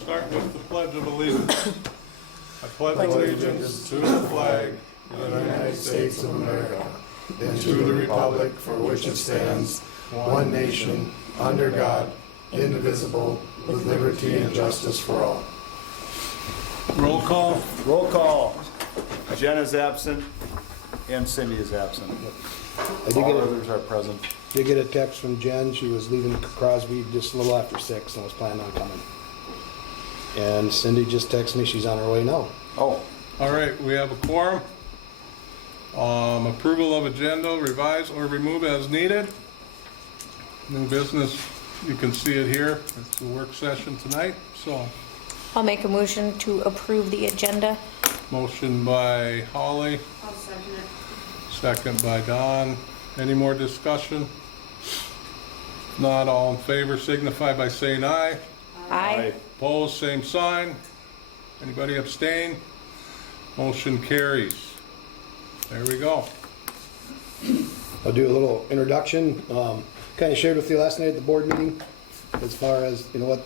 start with the Pledge of Allegiance. I pledge allegiance to the flag of the United States of America and to the republic for which it stands, one nation, under God, indivisible, with liberty and justice for all. Roll call. Roll call. Jen is absent and Cindy is absent. All others are present. Did get a text from Jen. She was leaving Crosby just a little after 6 and was planning on coming. And Cindy just texted me she's on her way now. Oh, All right, we have a quorum. Approval of agenda, revise or remove as needed. New business, you can see it here. It's a work session tonight, so I'll make a motion to approve the agenda. motion by Holly, I'll second it. second by Don. Any more discussion? Not all in favor, signify by saying aye. Aye. Opposed, same sign. Anybody abstain? Motion carries. There we go. I'll do a little introduction. Kind of shared with you last night at the board meeting as far as, you know,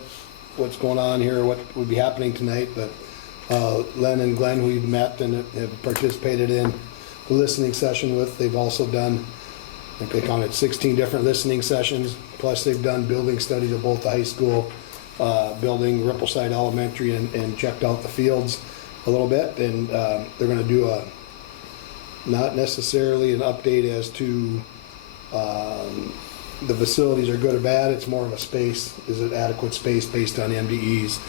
what's going on here, what would be happening tonight. But Len and Glenn, who we've met and have participated in the listening session with, they've also done, I think they counted 16 different listening sessions. Plus they've done building studies of both the high school building, Rippleside Elementary, and checked out the fields a little bit. And they're going to do a, not necessarily an update as to the facilities are good or bad. It's more of a space. Is it adequate space based on MDE's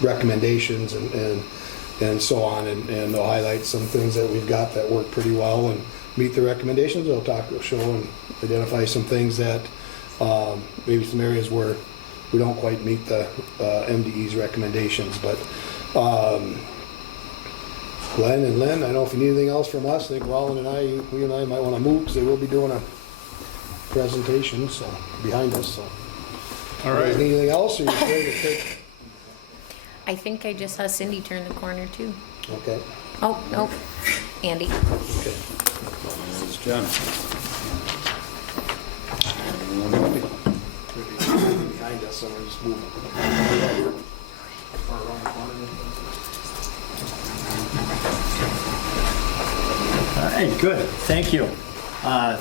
recommendations and so on. And they'll highlight some things that we've got that work pretty well and meet the recommendations. They'll show and identify some things that maybe some areas where we don't quite meet the MDE's recommendations. But Glenn and Lynn, I don't know if you need anything else from us. I think Roland and I, we and I might want to move because they will be doing a presentation so behind us. So, All right. Anything else? Or you ready to take? I think I just saw Cindy turn the corner too. Okay. Oh, nope. Andy. Okay. it's Jen. Behind us, so we're just moving. All right, good. Thank you.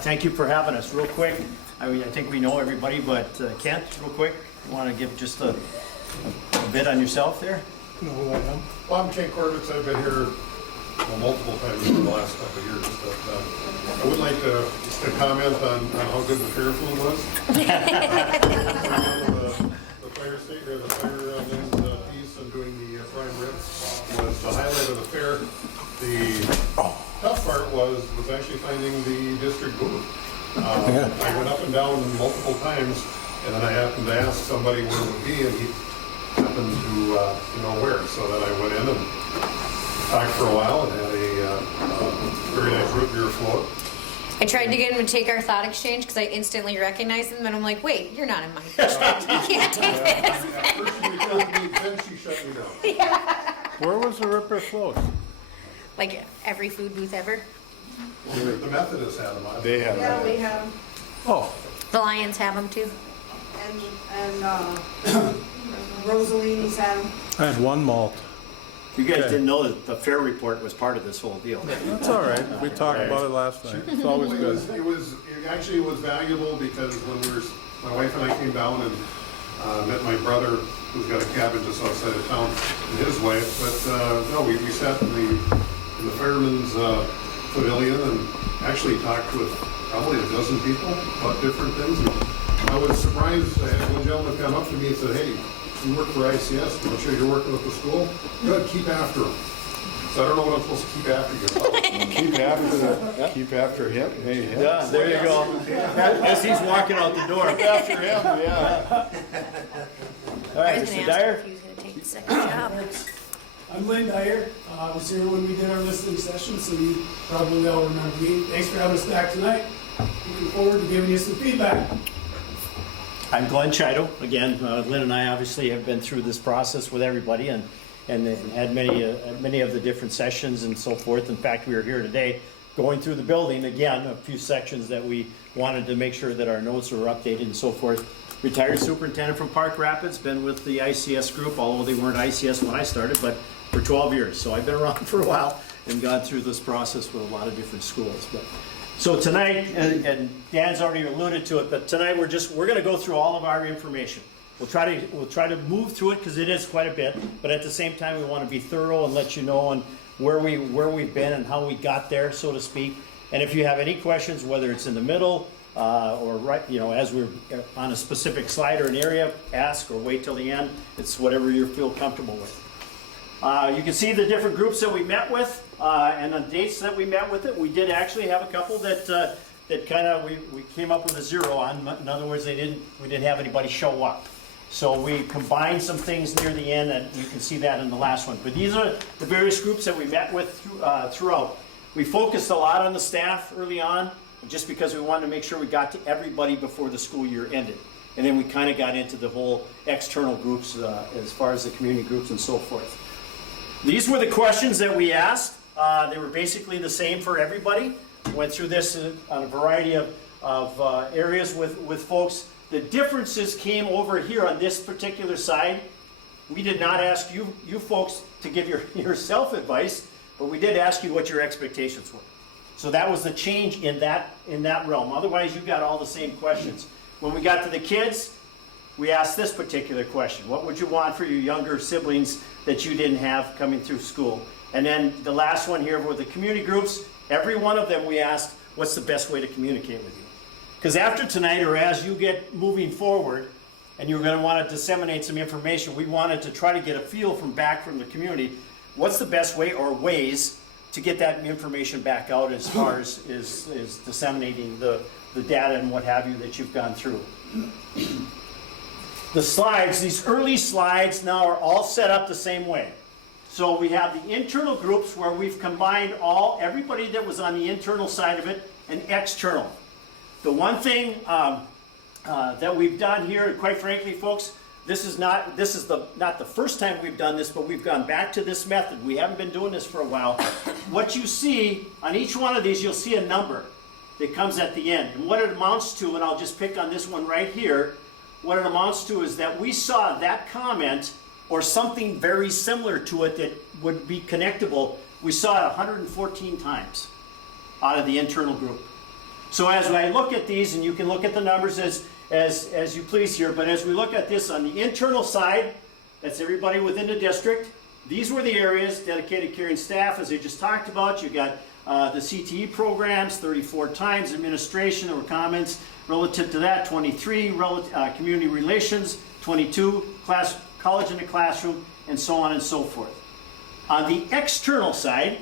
Thank you for having us. Real quick, I mean, I think we know everybody, but Kent, real quick, you want to give just a bit on yourself there? You know who I am? Well, I'm Kent Corvitz. I've been here multiple times in the last couple of years. But I would like to comment on how good the fair food was. The fire state or the fireman's piece and doing the prime ribs was the highlight of the fair. The tough part was actually finding the district booth. I went up and down multiple times, and then I happened to ask somebody where it would be, and he happened to know where. So then I went in and talked for a while and had a very nice root beer float. I tried to get him to take our thought exchange because I instantly recognized him, and I'm like, wait, you're not in my district. You can't take this. At first she recruited me, then she shut me down. Where was the Ripper Float? Like every food booth ever. The Methodists had them on. They have. Yeah, we have, Oh, The Lions have them too. and Rosalini's have them. I had one malt. You guys Okay. didn't know that the fair report was part of this whole deal. That's all right. We talked about it last night. It's always good. It was valuable because when my wife and I came down and met my brother, who's got a cabin just outside of town, and his wife. But no, we sat in the fireman's pavilion and actually talked with probably a dozen people about different things. And I was surprised. I had one gentleman come up to me and said, "Hey, you work for ICS. I'm sure you're working with the school. Good, keep after him." So I don't know what I'm supposed to keep after you. Keep after him. Hey, him. Yeah, there you go. As he's walking out the door. After him, yeah. All I right, was Mr. gonna ask Dyer. him if he was gonna take the second job. I'm Lynn Dyer. I was here when we did our listening session, so you probably all remember me. Thanks for having us back tonight. Looking forward to giving you some feedback. I'm Glenn Chido. Again, Lynn and I obviously have been through this process with everybody and had many of the different sessions and so forth. In fact, we are here today going through the building again, a few sections that we wanted to make sure that our notes were updated and so forth. retired superintendent from Park Rapids, been with the ICS group, although they weren't ICS when I started, but for 12 years. So I've been around for a while and gone through this process with a lot of different schools. But so tonight, and Dan's already alluded to it, but tonight we're going to go through all of our information. We'll try to move through it because it is quite a bit, but at the same time we want to be thorough and let you know on where we've been and how we got there, so to speak. And if you have any questions, whether it's in the middle or right, as we're on a specific slide or an area, ask or wait till the end. It's whatever you feel comfortable with. You can see the different groups that we met with and the dates that we met with it. We did actually have a couple that kind of we came up with a 0 on. In other words, we didn't have anybody show up. So we combined some things near the end, and you can see that in the last one. But these are the various groups that we met with throughout. We focused a lot on the staff early on, just because we wanted to make sure we got to everybody before the school year ended. And then we kind of got into the whole external groups as far as the community groups and so forth. These were the questions that we asked. They were basically the same for everybody. Went through this on a variety of areas with folks. The differences came over here on this particular side. We did not ask you folks to give yourself advice, but we did ask you what your expectations were. So that was the change in that realm. Otherwise, you got all the same questions. When we got to the kids, we asked this particular question. What would you want for your younger siblings that you didn't have coming through school? And then the last one here were the community groups. Every one of them we asked, what's the best way to communicate with you? Because after tonight, or as you get moving forward, and you're going to want to disseminate some information, we wanted to try to get a feel from the community, what's the best way or ways to get that information back out as far as is disseminating the data and what have you that you've gone through. The slides, these early slides now are all set up the same way. So we have the internal groups where we've combined everybody that was on the internal side of it and external. The one thing that we've done here, and quite frankly, folks, this is not the first time we've done this, but we've gone back to this method. We haven't been doing this for a while. What you see on each one of these, you'll see a number that comes at the end. And what it amounts to, and I'll just pick on this one right here, what it amounts to is that we saw that comment or something very similar to it that would be connectable. We saw it 114 times out of the internal group. So as I look at these, and you can look at the numbers as you please here, but as we look at this on the internal side, that's everybody within the district. These were the areas, dedicated caring staff, as I just talked about. You got the CTE programs, 34 times, administration, there were comments relative to that, 23, community relations, 22, college in the classroom, and so on and so forth. On the external side,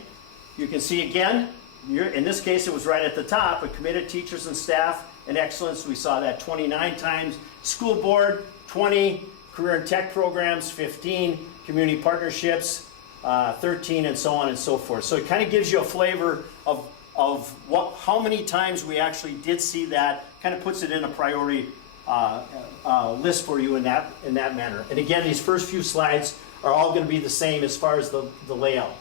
you can see again, in this case it was right at the top, but committed teachers and staff and excellence, we saw that 29 times. School board, 20, career and tech programs, 15, community partnerships, 13, and so on and so forth. So it kind of gives you a flavor of how many times we actually did see that, kind of puts it in a priority list for you in that manner. And again, these first few slides are all going to be the same as far as the layout.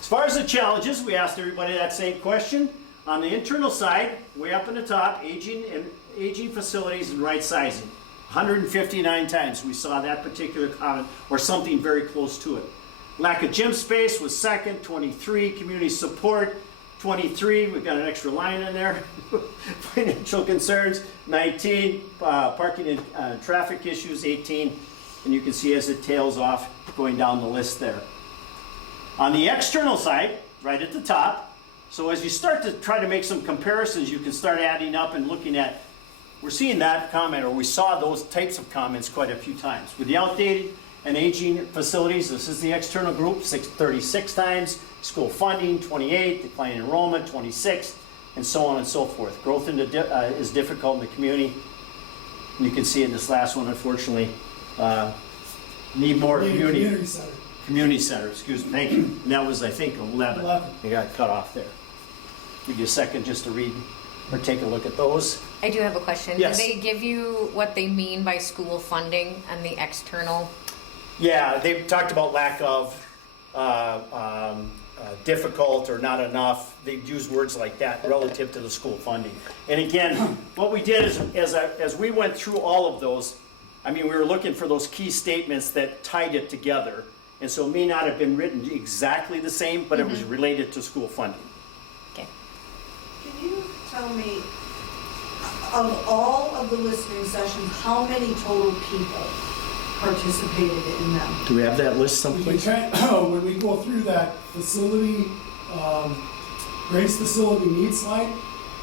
As far as the challenges, we asked everybody that same question. On the internal side, way up in the top, aging facilities and right sizing. 159 times we saw that particular comment or something very close to it. Lack of gym space was second, 23. Community support, 23. We've got an extra line in there. Financial concerns, 19. Parking and traffic issues, 18. And you can see as it tails off going down the list there. On the external side, right at the top, so as you start to try to make some comparisons, you can start adding up and looking at, we're seeing that comment, or we saw those types of comments quite a few times. With the outdated and aging facilities, this is the external group, 36 times. School funding, 28. Declining enrollment, 26. And so on and so forth. Growth is difficult in the community. And you can see in this last one, unfortunately, need more community center. Community center, excuse me, thank you. And that was, I think, 11. It got cut off there. Give you a second just to read or take a look at those. I do have a question. Yes. Do they give you what they mean by school funding and the external? Yeah, they've talked about lack of difficult or not enough. They'd use words like that relative to the school funding. And again, what we did is, as we went through all of those, I mean, we were looking for those key statements that tied it together. And so it may not have been written exactly the same, but it was related to school funding. Okay. Can you tell me, of all of the listening sessions, how many total people participated in them? Do we have that list We can someplace? when we go through that facility, Grace facility needs slide,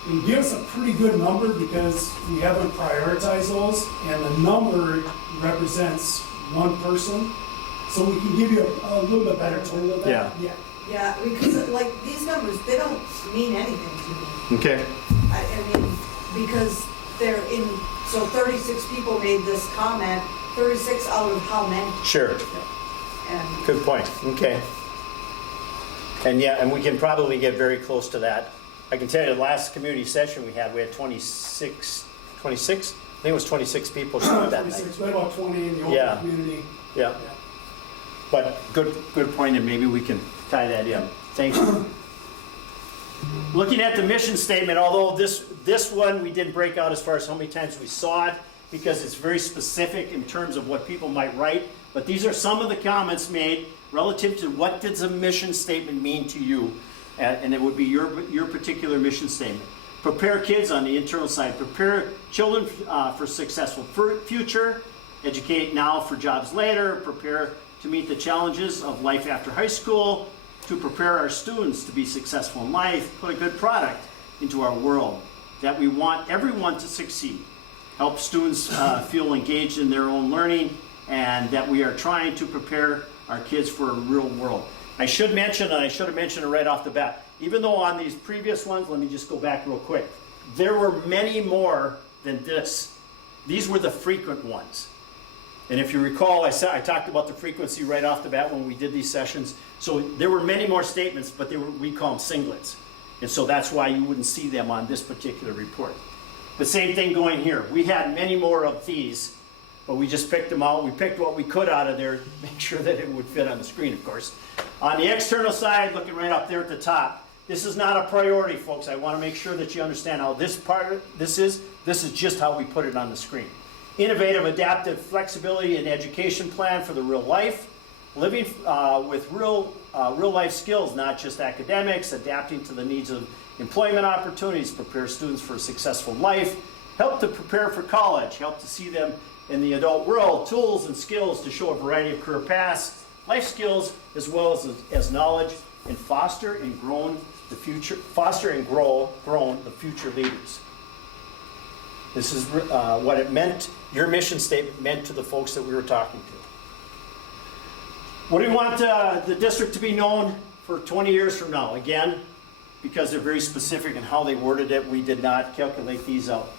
it gives a pretty good number because we haven't prioritized those, and the number represents one person. So we can give you a little bit better total of that. Yeah. Yeah, because like these numbers, they don't mean anything to me. Okay. I mean, because they're in, so 36 people made this comment, 36 out of how many? Sure. And Good point. Okay. And yeah, and we can probably get very close to that. I can tell you the last community session we had 26? I think it was 26 people showed that night. 26, but about 20 in the open Yeah. community. Yeah. But good point, and maybe we can tie that in. Thank you. Looking at the mission statement, although this one we didn't break out as far as how many times we saw it, because it's very specific in terms of what people might write, but these are some of the comments made relative to what does a mission statement mean to you, and it would be your particular mission statement. Prepare kids on the internal side, prepare children for successful future, educate now for jobs later, prepare to meet the challenges of life after high school, to prepare our students to be successful in life, put a good product into our world, that we want everyone to succeed, help students feel engaged in their own learning, and that we are trying to prepare our kids for a real world. I should mention, and I should have mentioned it right off the bat, even though on these previous ones, let me just go back real quick, there were many more than this. These were the frequent ones. And if you recall, I talked about the frequency right off the bat when we did these sessions. So there were many more statements, but we call them singlets. And so that's why you wouldn't see them on this particular report. The same thing going here. We had many more of these, but we just picked them out. We picked what we could out of there, make sure that it would fit on the screen, of course. On the external side, looking right up there at the top, this is not a priority, folks. I want to make sure that you understand how this is. This is just how we put it on the screen. Innovative, adaptive flexibility and education plan for the real life. Living with real life skills, not just academics, adapting to the needs of employment opportunities, prepare students for a successful life, help to prepare for college, help to see them in the adult world, tools and skills to show a variety of career paths, life skills, as well as knowledge, and foster and grow the future leaders. This is what it meant, your mission statement meant to the folks that we were talking to. What do we want the district to be known for 20 years from now? Again, because they're very specific in how they worded it, we did not calculate these out.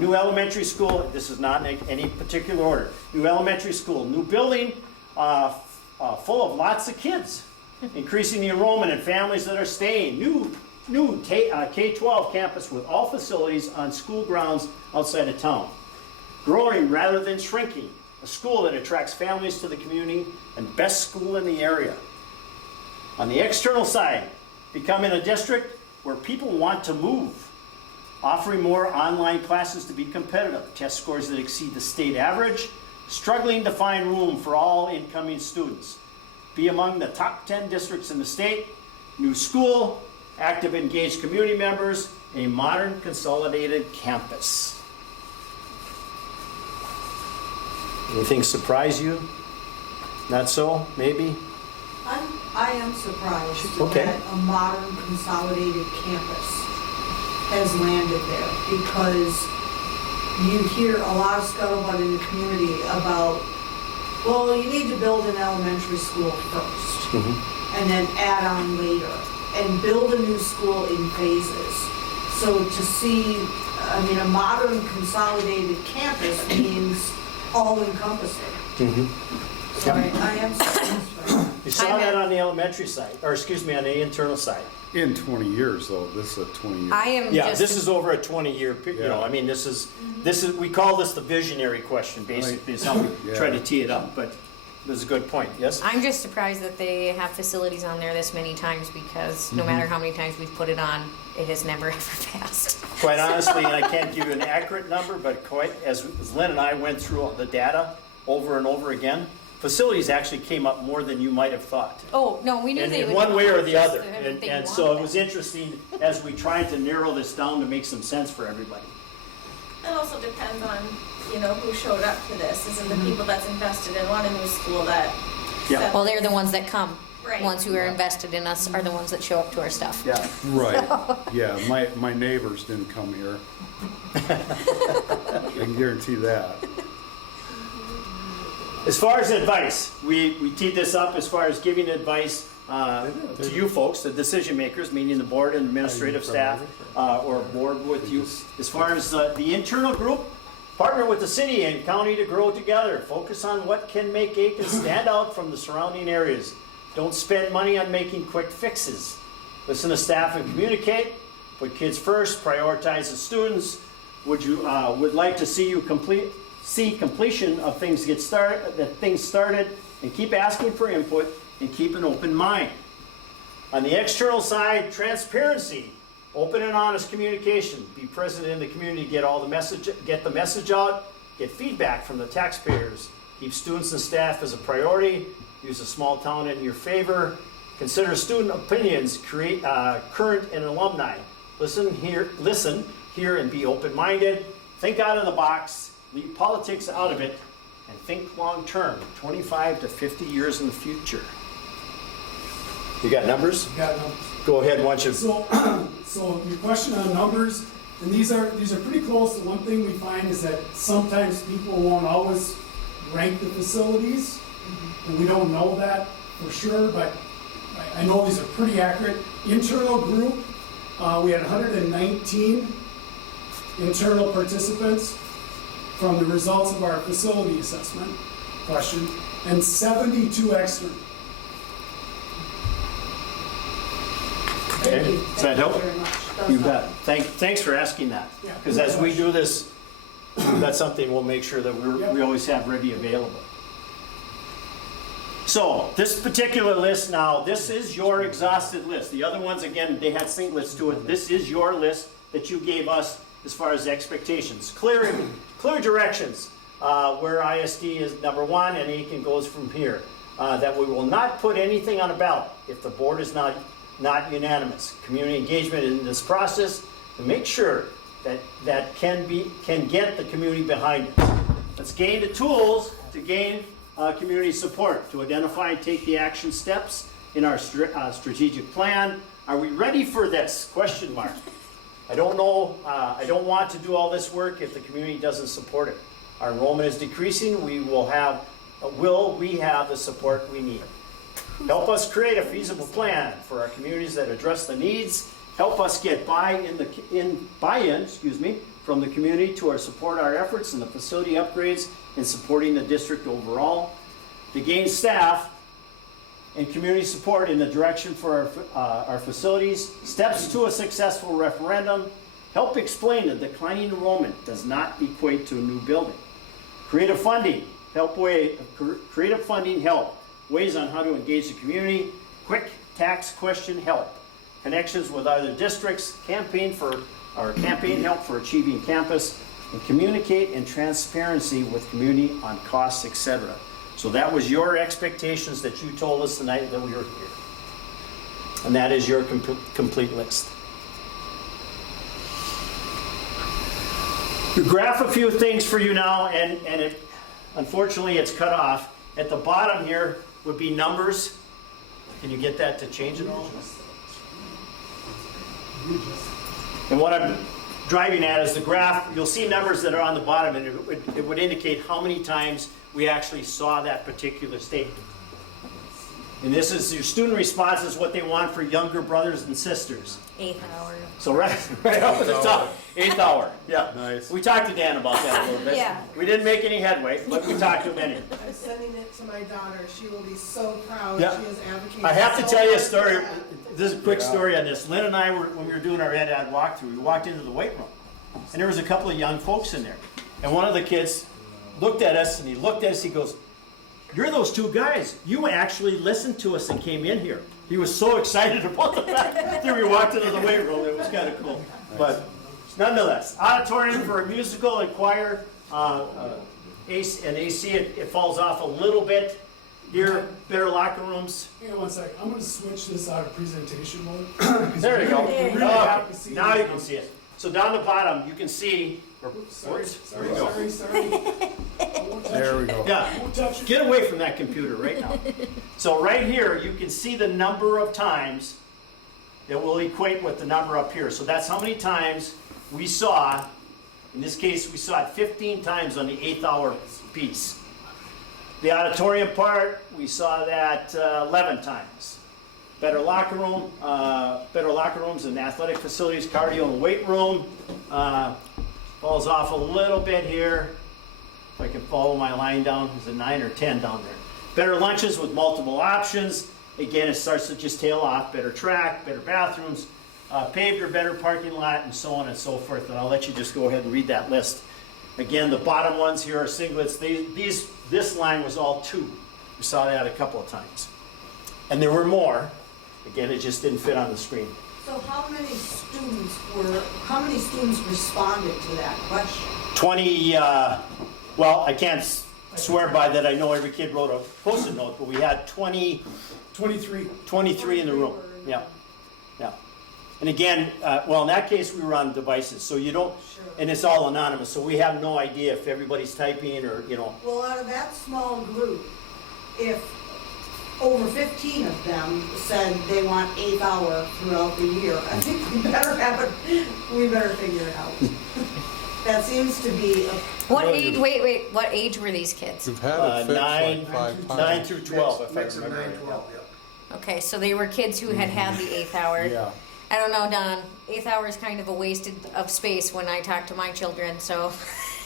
New elementary school, this is not in any particular order. New elementary school, new building full of lots of kids, increasing the enrollment and families that are staying. New K-12 campus with all facilities on school grounds outside of town. Growing rather than shrinking. A school that attracts families to the community and best school in the area. On the external side, becoming a district where people want to move. Offering more online classes to be competitive. Test scores that exceed the state average. Struggling to find room for all incoming students. Be among the top 10 districts in the state. New school. Active, engaged community members, a modern, consolidated campus. Anything surprise you? Not so? Maybe? I am surprised Okay. that a modern consolidated campus has landed there, because you hear a lot of scuttlebutt in the community about, well, you need to build an elementary school first, and then add on later, and build a new school in phases. So to see, I mean, a modern consolidated campus means all-encompassing. So I am surprised by that. You saw that on the elementary side, or excuse me, on the internal side. In 20 years, though, this is a 20-year. I am Yeah, just. this is over a 20-year period, you know, I mean, this is, we call this the visionary question, basically, is how we try to tee it up, but That's a good point, yes? I'm just surprised that they have facilities on there this many times because no matter how many times we've put it on, it has never ever passed. Quite honestly, and I can't give you an accurate number, but quite, as Lynn and I went through the data over and over again, facilities actually came up more than you might have thought. Oh, no, we knew And they in would. one way or the just other. that And, they and want so it that. was interesting as we tried to narrow this down to make some sense for everybody. It also depends on, who showed up to this. Isn't the people that's invested in Waterloo School that Yeah. said- Well, they're the ones that come. Right. The ones who are invested in us are the ones that show up to our stuff. Yeah. Right, yeah, my neighbors didn't come here. I can guarantee that. As far as advice, we teed this up as far as giving advice to you folks, the decision makers, meaning the board and administrative staff, or board with you. As far as the internal group, partner with the city and county to grow together. Focus on what can make Aitkin stand out from the surrounding areas. Don't spend money on making quick fixes. Listen to staff and communicate. Put kids first. Prioritize the students. Would like to see you see completion of things started, and keep asking for input and keep an open mind. On the external side, transparency. Open and honest communication. Be present in the community. Get the message out. Get feedback from the taxpayers. Keep students and staff as a priority. Use a small town in your favor. Consider student opinions. Create current and alumni. Listen, hear, and be open-minded. Think out of the box. Leave politics out of it, and think long-term. 25 to 50 years in the future. You got numbers? Got numbers. Go ahead. Why don't you? So your question on numbers, and these are pretty close. The one thing we find is that sometimes people won't always rank the facilities, and we don't know that for sure, but I know these are pretty accurate. Internal group, we had 119 internal participants from the results of our facility assessment question, and 72 external. Okay. Does that help? Very much. Does You help. bet. Thanks for asking that. Yeah. Because as we do this, that's something we'll make sure that we always have ready available. So this particular list now, this is your exhausted list. The other ones, again, they had singlets to it. This is your list that you gave us as far as expectations. Clear directions, where ISD is number one and Aitkin goes from here. That we will not put anything on a ballot if the board is not unanimous. Community engagement in this process to make sure that can get the community behind it. Let's gain the tools to gain community support, to identify and take the action steps in our strategic plan. Are we ready for this? Question mark. I don't know. I don't want to do all this work if the community doesn't support it. Our enrollment is decreasing. Will we have the support we need? Help us create a feasible plan for our communities that address the needs. Help us get buy-in from the community to support our efforts in the facility upgrades and supporting the district overall. To gain staff and community support in the direction for our facilities. Steps to a successful referendum. Help explain that declining enrollment does not equate to a new building. Creative funding help. Ways on how to engage the community. Quick tax question help. Connections with other districts. Campaign help for achieving campus. And communicate and transparency with community on costs, etc. So that was your expectations that you told us tonight that we were here. And that is your complete list. We graph a few things for you now, and unfortunately it's cut off. At the bottom here would be numbers. Can you get that to change at all? And what I'm driving at is the graph. You'll see numbers that are on the bottom, and it would indicate how many times we actually saw that particular statement. And this is your student responses, what they want for younger brothers and sisters. 8th hour. So right up at the top, 8th hour. Yeah. Nice. We talked to Dan about that a little bit. Yeah. We didn't make any headway, but we talked to him anyway. I'm sending it to my daughter. She will be so proud. Yeah. She is advocating. I have to so tell you a much for story. that. This is a quick story on this. Lynn and I when we were doing our ed walkthrough, we walked into the weight room, and there was a couple of young folks in there. And one of the kids looked at us, and he looked at us, he goes, you're those two guys. You actually listened to us and came in here. He was so excited about the fact that we walked into the weight room. It was kind of cool. But nonetheless, auditorium for a musical and choir, AC, it falls off a little bit. Here, better locker rooms. Hang on one second. I'm going to switch this out of presentation mode. There you go. Really Oh, have to see now this. you can see it. So down the bottom, you can see. Sorry, There you go. sorry. I won't touch There we it. go. Yeah. I won't touch it. Get away from that computer right now. So right here, you can see the number of times that will equate with the number up here. So that's how many times we saw, in this case, we saw it 15 times on the 8th hour piece. The auditorium part, we saw that 11 times. Better locker rooms and athletic facilities, cardio and weight room. Falls off a little bit here. If I can follow my line down, is it 9 or 10 down there? Better lunches with multiple options. Again, it starts to just tail off. Better track, better bathrooms, paved or better parking lot, and so on and so forth. And I'll let you just go ahead and read that list. Again, the bottom ones here are singlets. This line was all 2. We saw that a couple of times. And there were more. Again, it just didn't fit on the screen. So how many students responded to that question? 20, well, I can't swear by that. I know every kid wrote a post-it note, but we had 23. 23 in the room. Yeah. Yeah. And again, well, in that case, we were on devices, so you don't, Sure. and it's all anonymous, so we have no idea if everybody's typing or, you know. Well, out of that small group, if over 15 of them said they want 8th hour throughout the year, I think we better figure it out. That seems to be What age, wait, what age were these kids? We've had it fixed like 5 times. 9 through 12, if I Mix of remember. 9, 12, yeah. Okay, so they were kids who had had the 8th hour. Yeah. I don't know, Don. 8th hour is kind of a waste of space when I talk to my children, so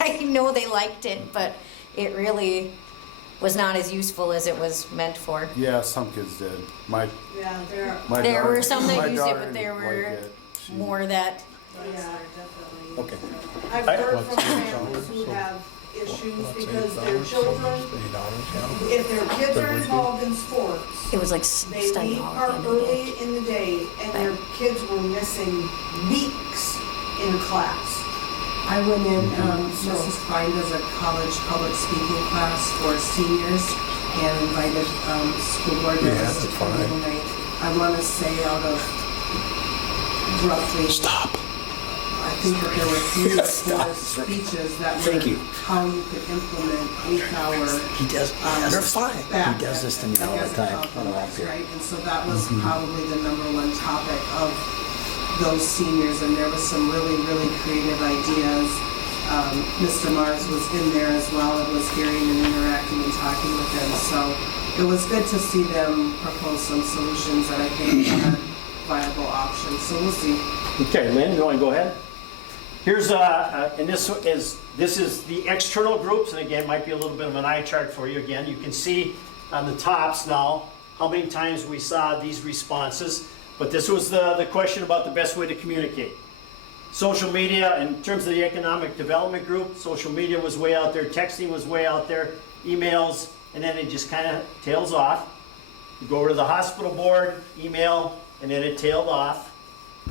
I know they liked it, but it really was not as useful as it was meant for. Yeah, some kids did. My There daughter- were some my that used it, daughter but there didn't were like it. She- more that. Yeah, definitely. Okay. I've heard from families who have issues because their children, if their kids are involved in sports, It was like they study leave hall part at the end of the day. early in the day and their kids were missing weeks in class. I went in, Mrs. Klein does a college public speaking class for seniors and invited school board members to come in. And I want to say out of roughly, I think that there were 3 or 4 speeches that were how you could implement 8th hour. He does, they're fine. He does this to me all the time when I'm up here. Right, and so that was probably the #1 topic of those seniors, and there was some really, really creative ideas. Mr. Mars was in there as well and was hearing and interacting and talking with them, so it was good to see them propose some solutions that I think are viable options, so we'll see. Okay, Lynn, you want to go ahead? Here's, and this is the external groups, and again, might be a little bit of an eye chart for you. Again, you can see on the tops now how many times we saw these responses, but this was the question about the best way to communicate. Social media, in terms of the economic development group, social media was way out there, texting was way out there, emails, and then it just kind of tails off. You go over to the hospital board, email, and then it tailed off.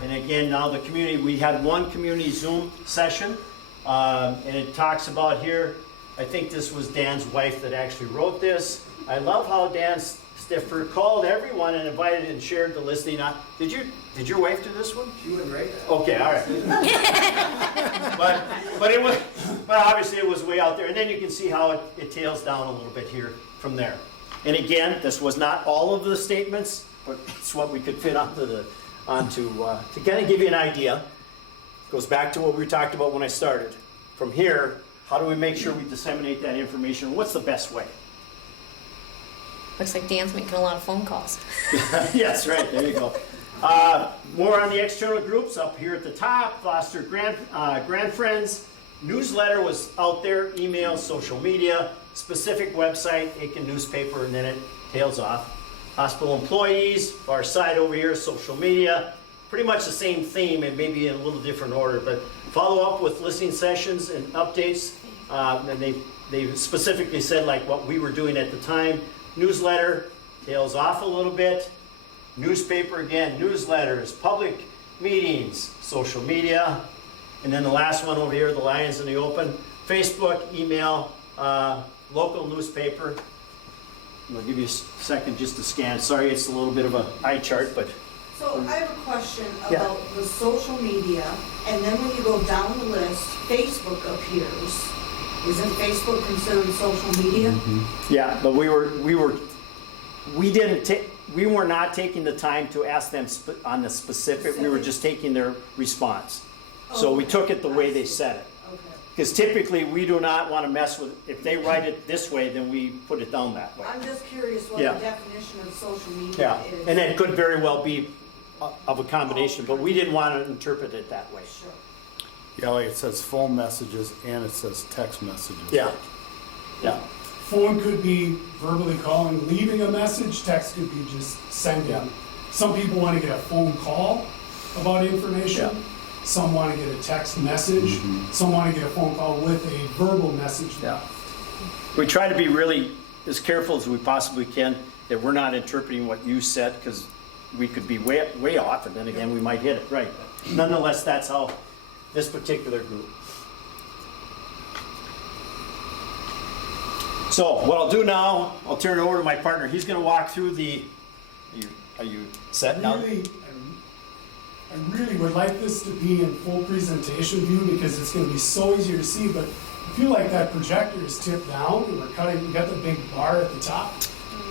And again, now the community, we had one community Zoom session, and it talks about here, I think this was Dan's wife that actually wrote this. I love how Dan Stiffer called everyone and invited and shared the listing. Did your wife do this one? She wouldn't rate that. Okay, all right. but obviously it was way out there. And then you can see how it tails down a little bit here from there. And again, this was not all of the statements, but it's what we could fit onto to kind of give you an idea. Goes back to what we talked about when I started. From here, how do we make sure we disseminate that information? What's the best way? Looks like Dan's making a lot of phone calls. Yes, right, there you go. More on the external groups up here at the top. Foster Grand Friends. Newsletter was out there, email, social media, specific website, Aitkin newspaper, and then it tails off. Hospital employees, far side over here, social media. Pretty much the same theme and maybe in a little different order, but follow up with listening sessions and updates. And they they specifically said like what we were doing at the time. Newsletter tails off a little bit. Newspaper again, newsletters, public meetings, social media. And then the last one over here, the Lions in the Open, Facebook, email, local newspaper. I'll give you a second just to scan. Sorry, it's a little bit of a eye chart, but So I have a question Yeah. about the social media, and then when you go down the list, Facebook appears. Isn't Facebook considered social media? yeah, but we were not taking the time to ask them on the specific, we were just taking their response. So we took it the way they said it. Okay. Because typically, we do not want to mess with, if they write it this way, then we put it down that way. I'm just curious what Yeah. the definition of social media Yeah, is. and it could very well be of a combination, but we didn't want to interpret it that way. Sure. Yeah, like it says phone messages and it says text messages. Yeah, yeah, Phone could be verbally calling, leaving a message, text could be just sending. Yeah. Some people want to get a phone call about information. Yeah. Some want to get a text message. Some want to get a phone call with a verbal message. yeah. We try to be really as careful as we possibly can that we're not interpreting what you said, because we could be way off, and then again, we might hit it right. But nonetheless, that's how this particular group. So what I'll do now, I'll turn it over to my partner. He's going to walk through the. Are you set now? I really would like this to be in full presentation view because it's going to be so easier to see, but I feel like that projector is tipped down and we got the big bar at the top.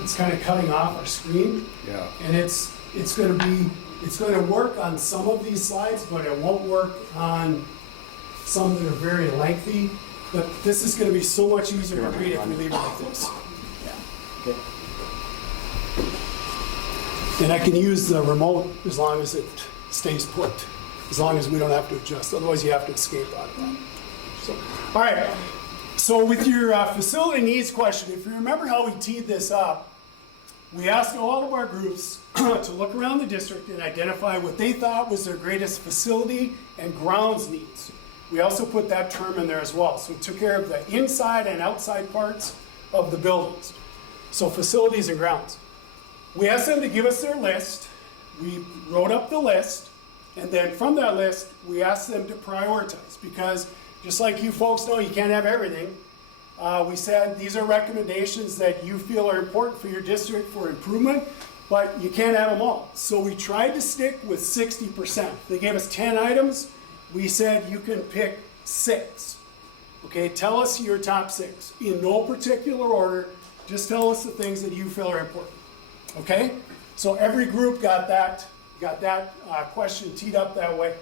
It's kind of cutting off our screen. Yeah. And it's going to work on some of these slides, but it won't work on some that are very lengthy. But this is going to be so much easier to read if we leave it like this. Okay. And I can use the remote as long as it stays put, as long as we don't have to adjust. Otherwise, you have to escape out of that. So, all right. So with your facility needs question, if you remember how we teed this up, we asked all of our groups to look around the district and identify what they thought was their greatest facility and grounds needs. We also put that term in there as well. So we took care of the inside and outside parts of the buildings. So facilities and grounds. We asked them to give us their list. We wrote up the list, and then from that list, we asked them to prioritize, because just like you folks know, you can't have everything. We said these are recommendations that you feel are important for your district for improvement, but you can't have them all. So we tried to stick with 60%. They gave us 10 items. We said you can pick 6. Okay, tell us your top 6 in no particular order. Just tell us the things that you feel are important. Okay, so every group got that question teed up that way.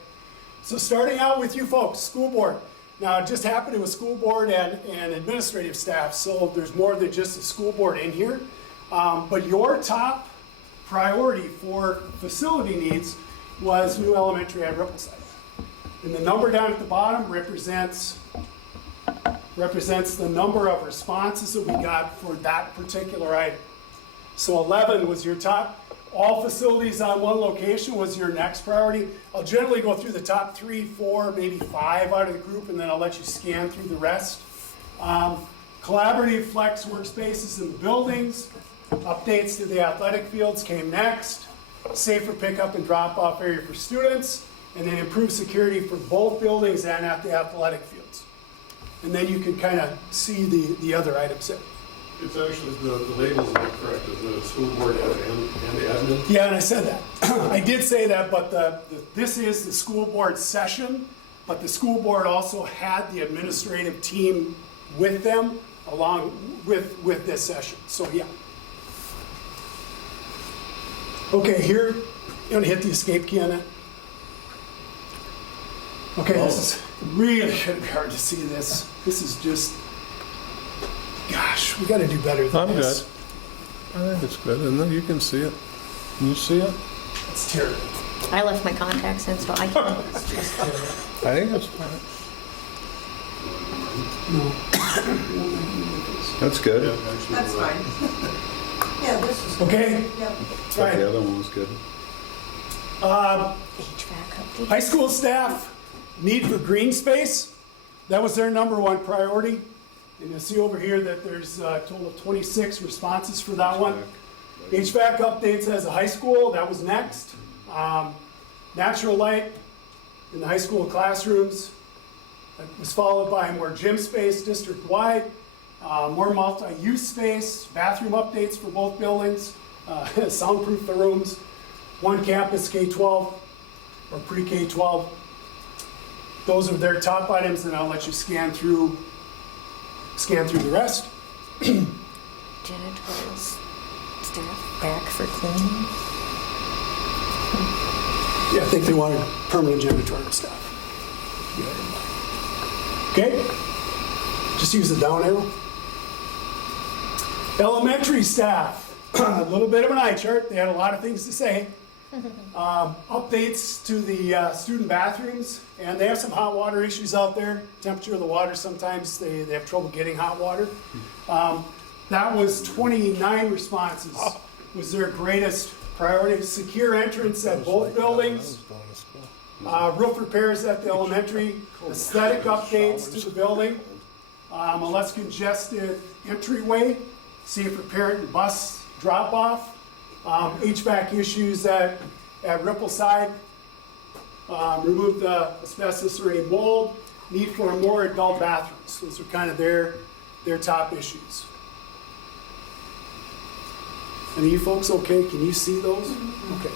So starting out with you folks, school board. Now it just happened to a school board and administrative staff, so there's more than just a school board in here. But your top priority for facility needs was new elementary at Rippleside. And the number down at the bottom represents the number of responses that we got for that particular item. So 11 was your top. All facilities on one location was your next priority. I'll generally go through the top 3, 4, maybe 5 out of the group, and then I'll let you scan through the rest. Collaborative flex workspaces in the buildings. Updates to the athletic fields came next. Safer pickup and drop-off area for students. And then improved security for both buildings and at the athletic fields. And then you can kind of see the other items there. It's actually, the labels are correct, the school board and the admin. Yeah, and I said that. I did say that, but this is the school board session, but the school board also had the administrative team with them along with this session. So yeah. Okay, here, you want to hit the escape key on that? Okay, this is really going to be hard to see this. This is just, gosh, we got to do better than I'm this. good. I think it's good, and you can see it. Can you see it? It's terrible. I left my contacts in, so I can't. It's just terrible. I think it's fine. That's good. That's fine. Yeah, this is. Okay, Yep. right. The other one was good. HVAC update. High school staff need for green space. That was their number one priority. And you'll see over here that there's a total of 26 responses for that one. HVAC updates as a high school, that was next. Natural light in the high school classrooms. That was followed by more gym space district-wide, more multi-use space, bathroom updates for both buildings, soundproof the rooms, one campus K-12 or pre-K-12. Those are their top items, and I'll let you scan through the rest. Janitorial staff back for cleaning. Yeah, I think they wanted permanent janitorial staff. Okay, just use the down arrow. Elementary staff, a little bit of an eye chart. They had a lot of things to say. Updates to the student bathrooms, and they have some hot water issues out there. Temperature of the water, sometimes they have trouble getting hot water. That was 29 responses, was their greatest priority. Secure entrance at both buildings. Roof repairs at the elementary, aesthetic updates to the building, a less congested entryway, safer parent and bus drop-off, HVAC issues at Rippleside, remove the asbestos or any mold, need for more adult bathrooms. Those are kind of their top issues. And are you folks okay? Can you see those? Okay.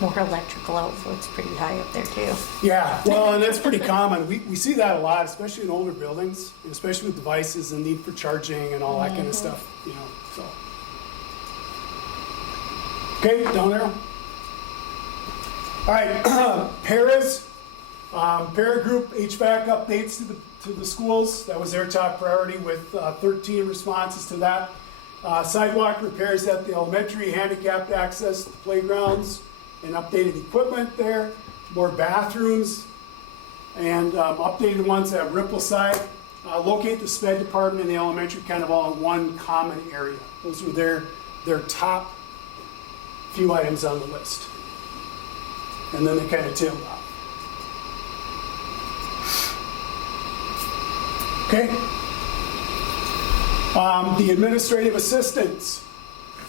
More electrical outfits pretty high up there too. Yeah, well, and that's pretty common. We see that a lot, especially in older buildings, especially with devices and need for charging and all that kind of stuff, you know, so. Okay, down arrow. All right, paras, para group HVAC updates to the schools. That was their top priority with 13 responses to that. Sidewalk repairs at the elementary, handicapped access to playgrounds, and updated equipment there, more bathrooms, and updated ones at Rippleside. Locate the sped department in the elementary kind of all in one common area. Those were their top few items on the list. And then they kind of tailed off. Okay. The administrative assistants,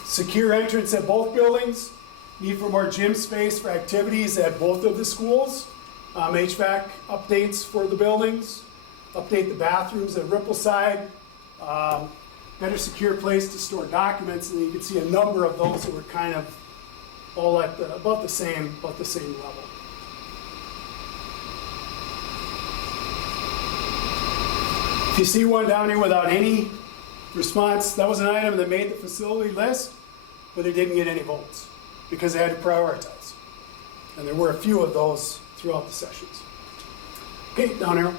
secure entrance at both buildings, need for more gym space for activities at both of the schools, HVAC updates for the buildings, update the bathrooms at Rippleside, better secure place to store documents, and you can see a number of those that were kind of all at about the same level. If you see one down here without any response, that was an item that made the facility list, but it didn't get any votes because they had to prioritize. And there were a few of those throughout the sessions. Okay, down arrow.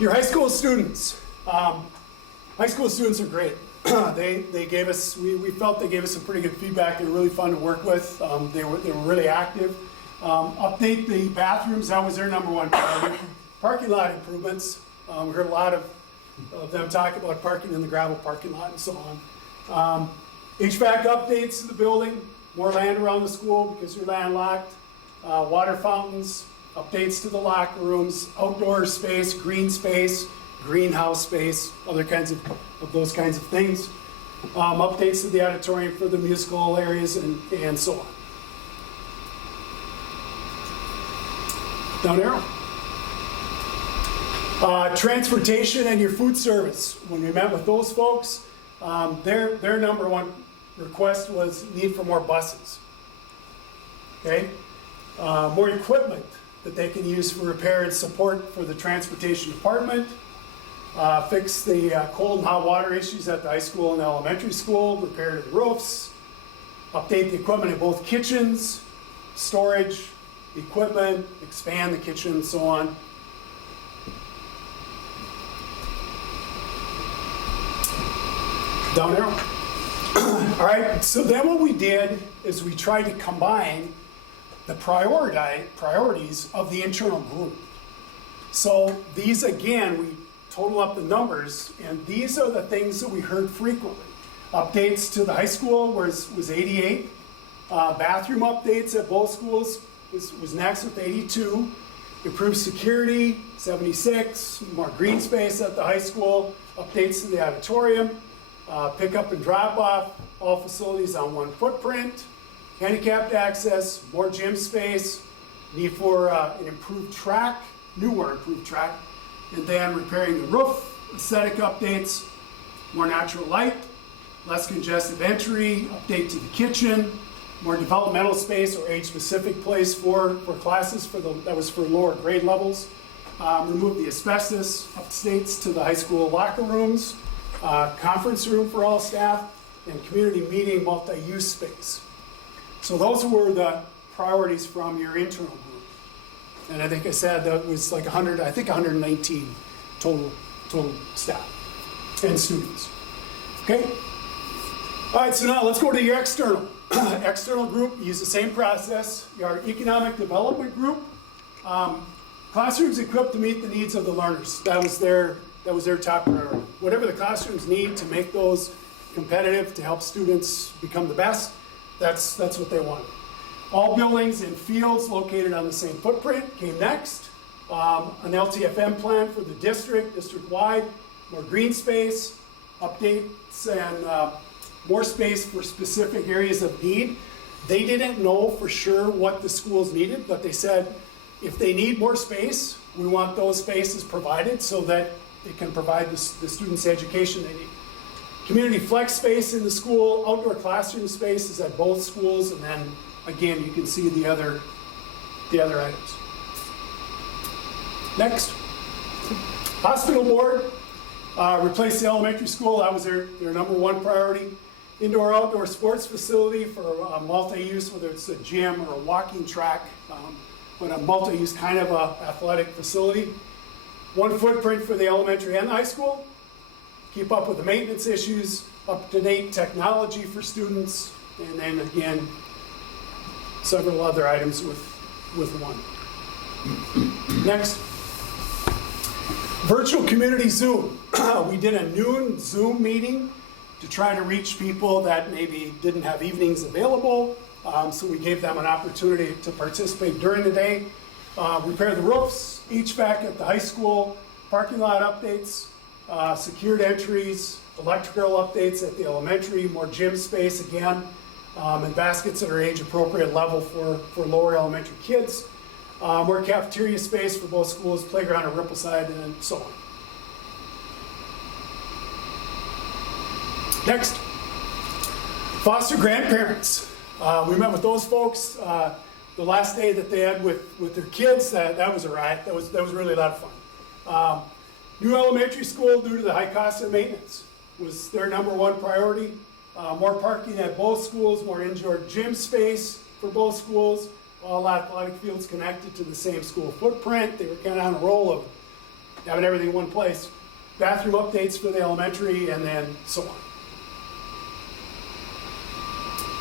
Your high school students. High school students are great. They gave us, we felt they gave us some pretty good feedback. They were really fun to work with. They were really active. Update the bathrooms, that was their number one priority. Parking lot improvements. We heard a lot of them talk about parking in the gravel parking lot and so on. HVAC updates to the building, more land around the school because you're landlocked. Water fountains, updates to the locker rooms, outdoor space, greenhouse space, other kinds of those kinds of things. Updates to the auditorium for the musical areas and so on. Down arrow. Transportation and your food service. When we met with those folks, their number one request was need for more buses. Okay? More equipment that they can use for repair and support for the transportation department. Fix the cold and hot water issues at the high school and elementary school, repair the roofs, update the equipment in both kitchens, storage, equipment, expand the kitchen, and so on. Down arrow. All right, so then what we did is we tried to combine the priorities of the internal group. So these, again, we total up the numbers, and these are the things that we heard frequently. Updates to the high school was 88. Bathroom updates at both schools was next with 82. Improved security, 76, more green space at the high school, updates to the auditorium, pickup and drop off, all facilities on one footprint, handicapped access, more gym space, need for an improved track, newer improved track, and then repairing the roof, aesthetic updates, more natural light, less congestive entry, update to the kitchen, more developmental space or age-specific place for classes that was for lower grade levels. Remove the asbestos, updates to the high school locker rooms, conference room for all staff, and community meeting multi-use space. So those were the priorities from your internal group. And I think I said that was like 119 total staff and students. Okay? All right, so now let's go to your external. External group, use the same process. Your economic development group, classrooms equipped to meet the needs of the learners. That was their top priority. Whatever the classrooms need to make those competitive, to help students become the best, that's what they wanted. All buildings and fields located on the same footprint came next. An LTFM plan for the district-wide, more green space, updates, and more space for specific areas of need. They didn't know for sure what the schools needed, but they said, if they need more space, we want those spaces provided so that they can provide the students education they need. Community flex space in the school, outdoor classroom space is at both schools, and then again, you can see the other items. Next, hospital board, replace the elementary school. That was their number one priority. Indoor outdoor sports facility for multi-use, whether it's a gym or a walking track, but a multi-use kind of a athletic facility. One footprint for the elementary and the high school. Keep up with the maintenance issues, up-to-date technology for students, and then again, several other items with one. Next, virtual community Zoom. We did a noon Zoom meeting to try to reach people that maybe didn't have evenings available. So we gave them an opportunity to participate during the day. Repair the roofs, HVAC at the high school, parking lot updates, secured entries, electrical updates at the elementary, more gym space again, and baskets that are age appropriate level for lower elementary kids. More cafeteria space for both schools, playground at Rippleside, and so on. Next, foster grandparents. We met with those folks the last day that they had with their kids. That was a riot. That was really a lot of fun. New elementary school, due to the high cost of maintenance, was their number one priority. More parking at both schools, more indoor gym space for both schools, all athletic fields connected to the same school footprint. They were kind of on a roll of having everything in one place. Bathroom updates for the elementary, and then so on.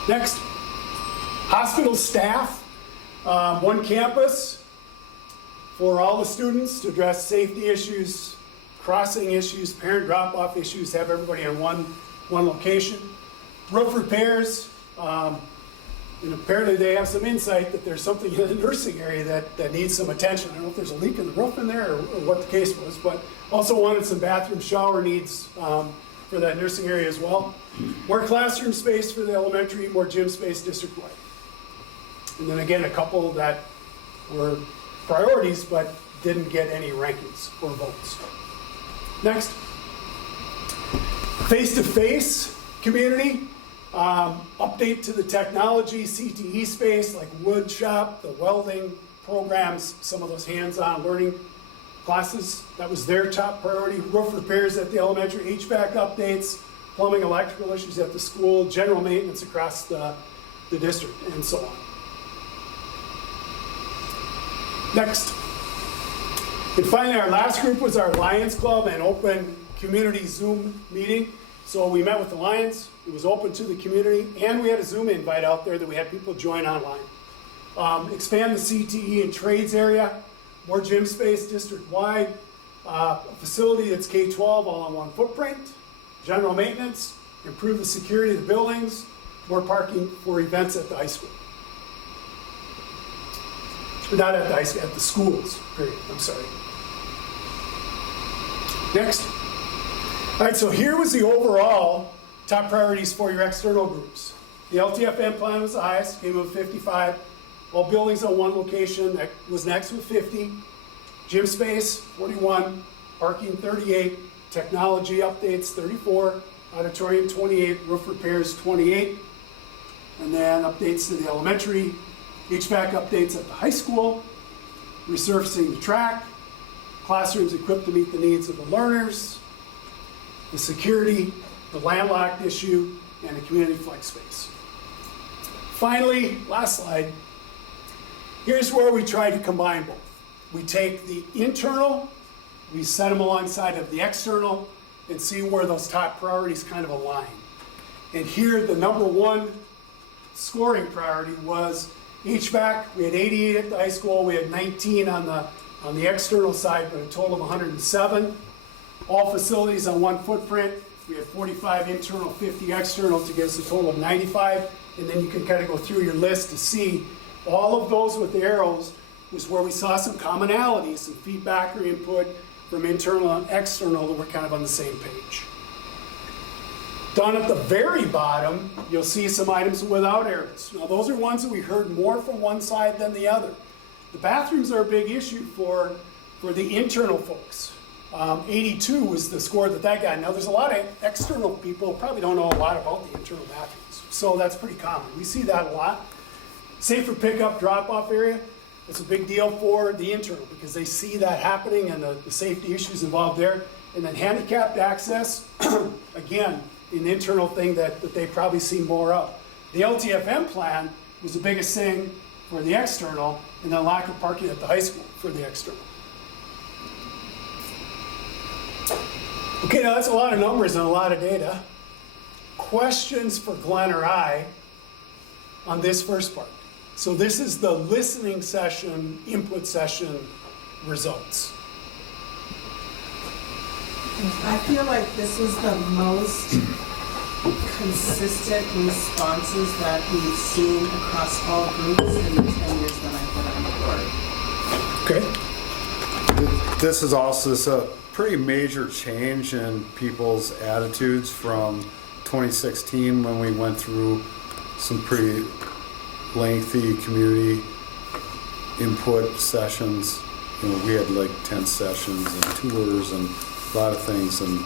Next, hospital staff, one campus for all the students to address safety issues, crossing issues, parent drop-off issues, have everybody in one location. Roof repairs, and apparently they have some insight that there's something in the nursing area that needs some attention. I don't know if there's a leak in the roof in there or what the case was, but also wanted some bathroom shower needs for that nursing area as well. More classroom space for the elementary, more gym space district-wide. And then again, a couple that were priorities but didn't get any rankings or votes. Next, face-to-face community, update to the technology, CTE space like wood shop, the welding programs, some of those hands-on learning classes. That was their top priority. Roof repairs at the elementary, HVAC updates, plumbing, electrical issues at the school, general maintenance across the district, and so on. Next. And finally, our last group was our Lions Club and open community Zoom meeting. So we met with the Lions, it was open to the community, and we had a Zoom invite out there that we had people join online. Expand the CTE and trades area, more gym space district-wide, a facility that's K-12 all on one footprint, general maintenance, improve the security of the buildings, more parking for events at the high school. Not at the high school, at the schools, period, I'm sorry. Next. All right, so here was the overall top priorities for your external groups. The LTFM plan was the highest, came in with 55. All buildings on one location, that was next with 50. Gym space, 41. Parking, 38. Technology updates, 34. Auditorium, 28. Roof repairs, 28. And then updates to the elementary. HVAC updates at the high school. Resurfacing the track. Classrooms equipped to meet the needs of the learners. The security, the landlocked issue, and the community flex space. Finally, last slide. Here's where we try to combine both. We take the internal, we set them alongside of the external, and see where those top priorities kind of align. And here, the number one scoring priority was HVAC. We had 88 at the high school. We had 19 on the external side, but a total of 107. All facilities on one footprint. We had 45 internal, 50 external to give us a total of 95. And then you can kind of go through your list to see all of those with the arrows was where we saw some commonalities, some feedback or input from internal and external that were kind of on the same page. Down at the very bottom, you'll see some items without arrows. Now those are ones that we heard more from one side than the other. The bathrooms are a big issue for the internal folks. 82 was the score that got. Now there's a lot of external people who probably don't know a lot about the internal bathrooms. So that's pretty common. We see that a lot. Safer pickup, drop-off area. It's a big deal for the internal because they see that happening and the safety issues involved there. And then handicapped access, again, an internal thing that they probably see more of. The LTFM plan was the biggest thing for the external, and then lack of parking at the high school for the external. Okay, now that's a lot of numbers and a lot of data. Questions for Glenn or I on this first part. So this is the listening session, input session results. I feel like this was the most consistent responses that we've seen across all groups in the 10 years that I've been on the board. Okay. This is also a pretty major change in people's attitudes from 2016 when we went through some pretty lengthy community input sessions. You know, we had like 10 sessions and tours and a lot of things, and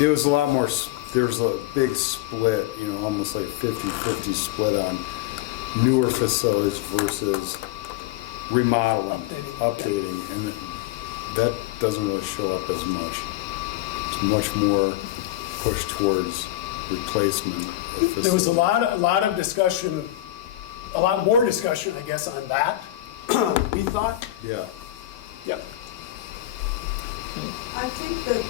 it was a lot more, there was a big split, you know, almost like 50-50 split on newer facilities versus remodeling, updating, and that doesn't really show up as much. It's much more pushed towards replacement. There was a lot of discussion, a lot more discussion, I guess, on that. We thought. Yeah. Yep. I think that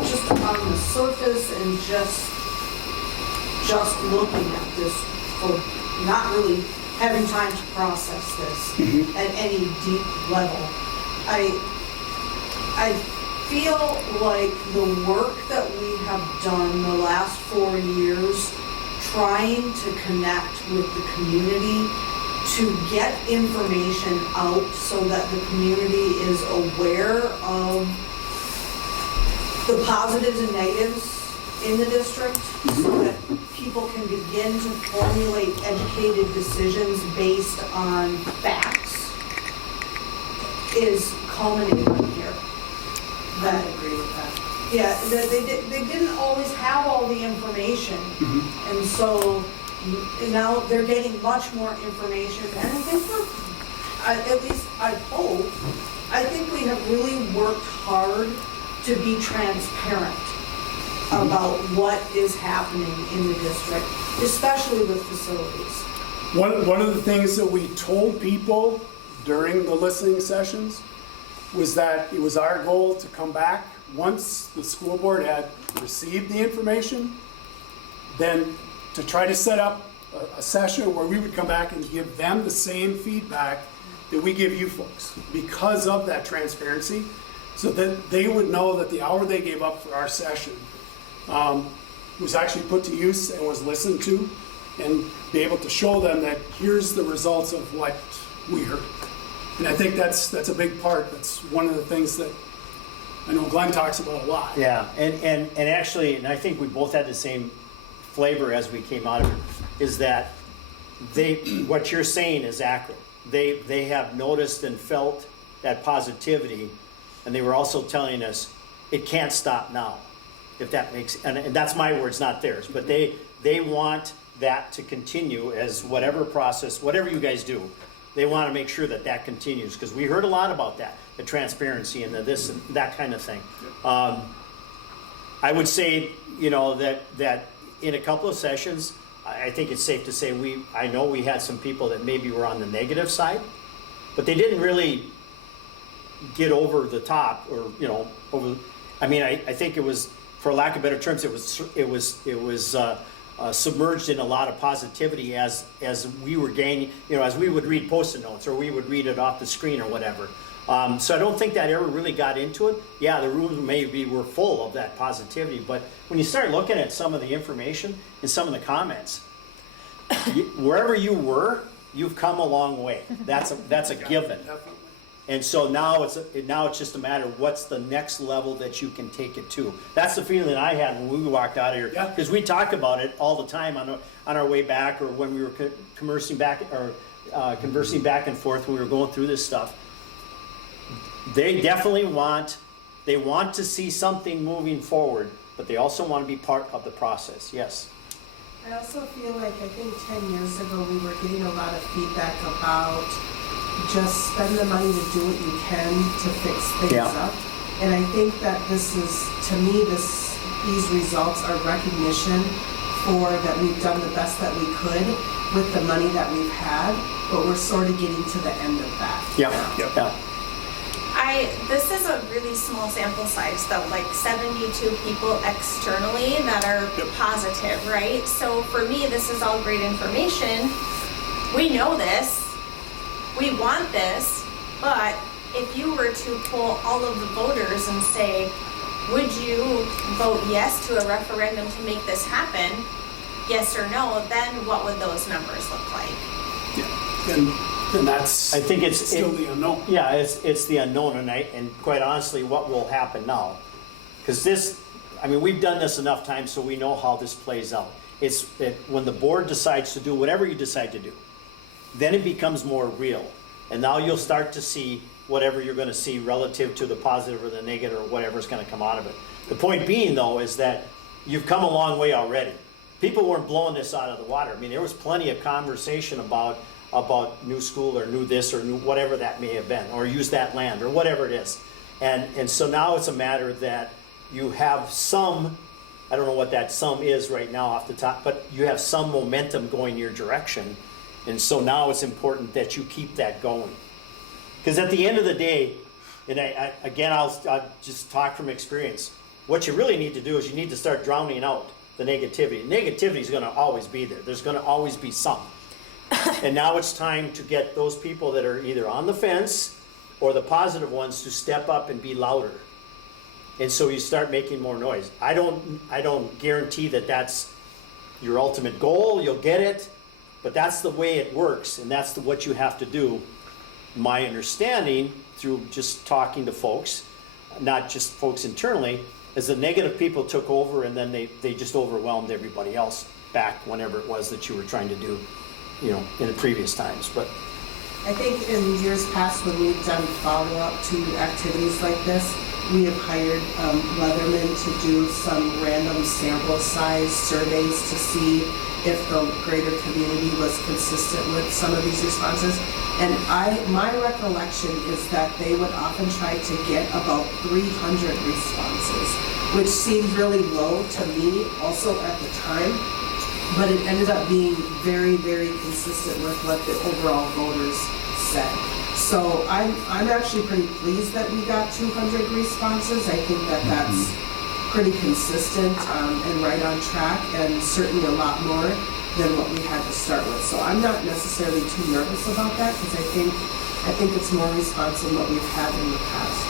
just on the surface and just looking at this, for not really having time to process this at any deep level, I feel like the work that we have done the last 4 years trying to connect with the community to get information out so that the community is aware of the positives and negatives in the district so that people can begin to formulate educated decisions based on facts is culminating here. I agree with that. Yeah, they didn't always have all the information, and so now they're getting much more information. And I think at least I hope, I think we have really worked hard to be transparent about what is happening in the district, especially with facilities. One of the things that we told people during the listening sessions was that it was our goal to come back once the school board had received the information, then to try to set up a session where we would come back and give them the same feedback that we give you folks because of that transparency, so that they would know that the hour they gave up for our session was actually put to use and was listened to. and be able to show them that here's the results of what we heard. And I think that's a big part. That's one of the things that I know Glenn talks about a lot. Yeah, and actually, and I think we both had the same flavor as we came out of it, is that what you're saying is accurate. They have noticed and felt that positivity, and they were also telling us it can't stop now, if that makes, and that's my words, not theirs, but they want that to continue as whatever process, whatever you guys do, they want to make sure that that continues, because we heard a lot about that, the transparency and the this and that kind of thing. I would say, you know, that in a couple of sessions, I think it's safe to say I know we had some people that maybe were on the negative side, but they didn't really get over the top, or, you know, I mean, I think it was, for lack of better terms, it was submerged in a lot of positivity as we were gaining, you know, as we would read Post-it notes or we would read it off the screen or whatever. So I don't think that ever really got into it. Yeah, the rooms maybe were full of that positivity, but when you start looking at some of the information and some of the comments, wherever you were, you've come a long way. That's a given. Definitely. And so now it's just a matter of what's the next level that you can take it to. That's the feeling I had when we walked out of here, Yeah. because we talked about it all the time on our way back, or when we were conversing back and forth when we were going through this stuff. They definitely want to see something moving forward, but they also want to be part of the process. Yes. I also feel like, I think 10 years ago, we were getting a lot of feedback about just spend the money to do what you can to fix things up. And I think that this is, to me, these results are recognition for that we've done the best that we could with the money that we've had, but we're sort of getting to the end of that. Yeah. This is a really small sample size though, like 72 people externally that are positive, right? So for me, this is all great information. We know this, we want this, but if you were to poll all of the voters and say, would you vote yes to a referendum to make this happen, yes or no, then what would those numbers look like? And that's, I think it's still the unknown. Yeah, it's the unknown, and quite honestly, what will happen now? Because we've done this enough times so we know how this plays out. When the board decides to do whatever you decide to do, then it becomes more real. And now you'll start to see whatever you're going to see relative to the positive or the negative or whatever's going to come out of it. The point being, though, is that you've come a long way already. People weren't blowing this out of the water. I mean, there was plenty of conversation about new school or new this or new whatever that may have been, or use that land or whatever it is. And so now it's a matter that you have some, I don't know what that sum is right now off the top, but you have some momentum going your direction. And so now it's important that you keep that going. Because at the end of the day, and I'll just talk from experience, what you really need to do is you need to start drowning out the negativity. Negativity is going to always be there. There's going to always be some. And now it's time to get those people that are either on the fence or the positive ones to step up and be louder. And so you start making more noise. I don't guarantee that that's your ultimate goal. You'll get it, but that's the way it works, and that's what you have to do. My understanding through just talking to folks, not just folks internally, is the negative people took over, and then they just overwhelmed everybody else back whenever it was that you were trying to do, you know, in the previous times. But I think in years past, when we've done follow-up to activities like this, we have hired Leatherman to do some random sample size surveys to see if the greater community was consistent with some of these responses. And my recollection is that they would often try to get about 300 responses, which seemed really low to me also at the time. But it ended up being very, very consistent with what the overall voters said. So I'm actually pretty pleased that we got 200 responses. I think that that's pretty consistent and right on track, and certainly a lot more than what we had to start with. So I'm not necessarily too nervous about that, because I think it's more response than what we've had in the past.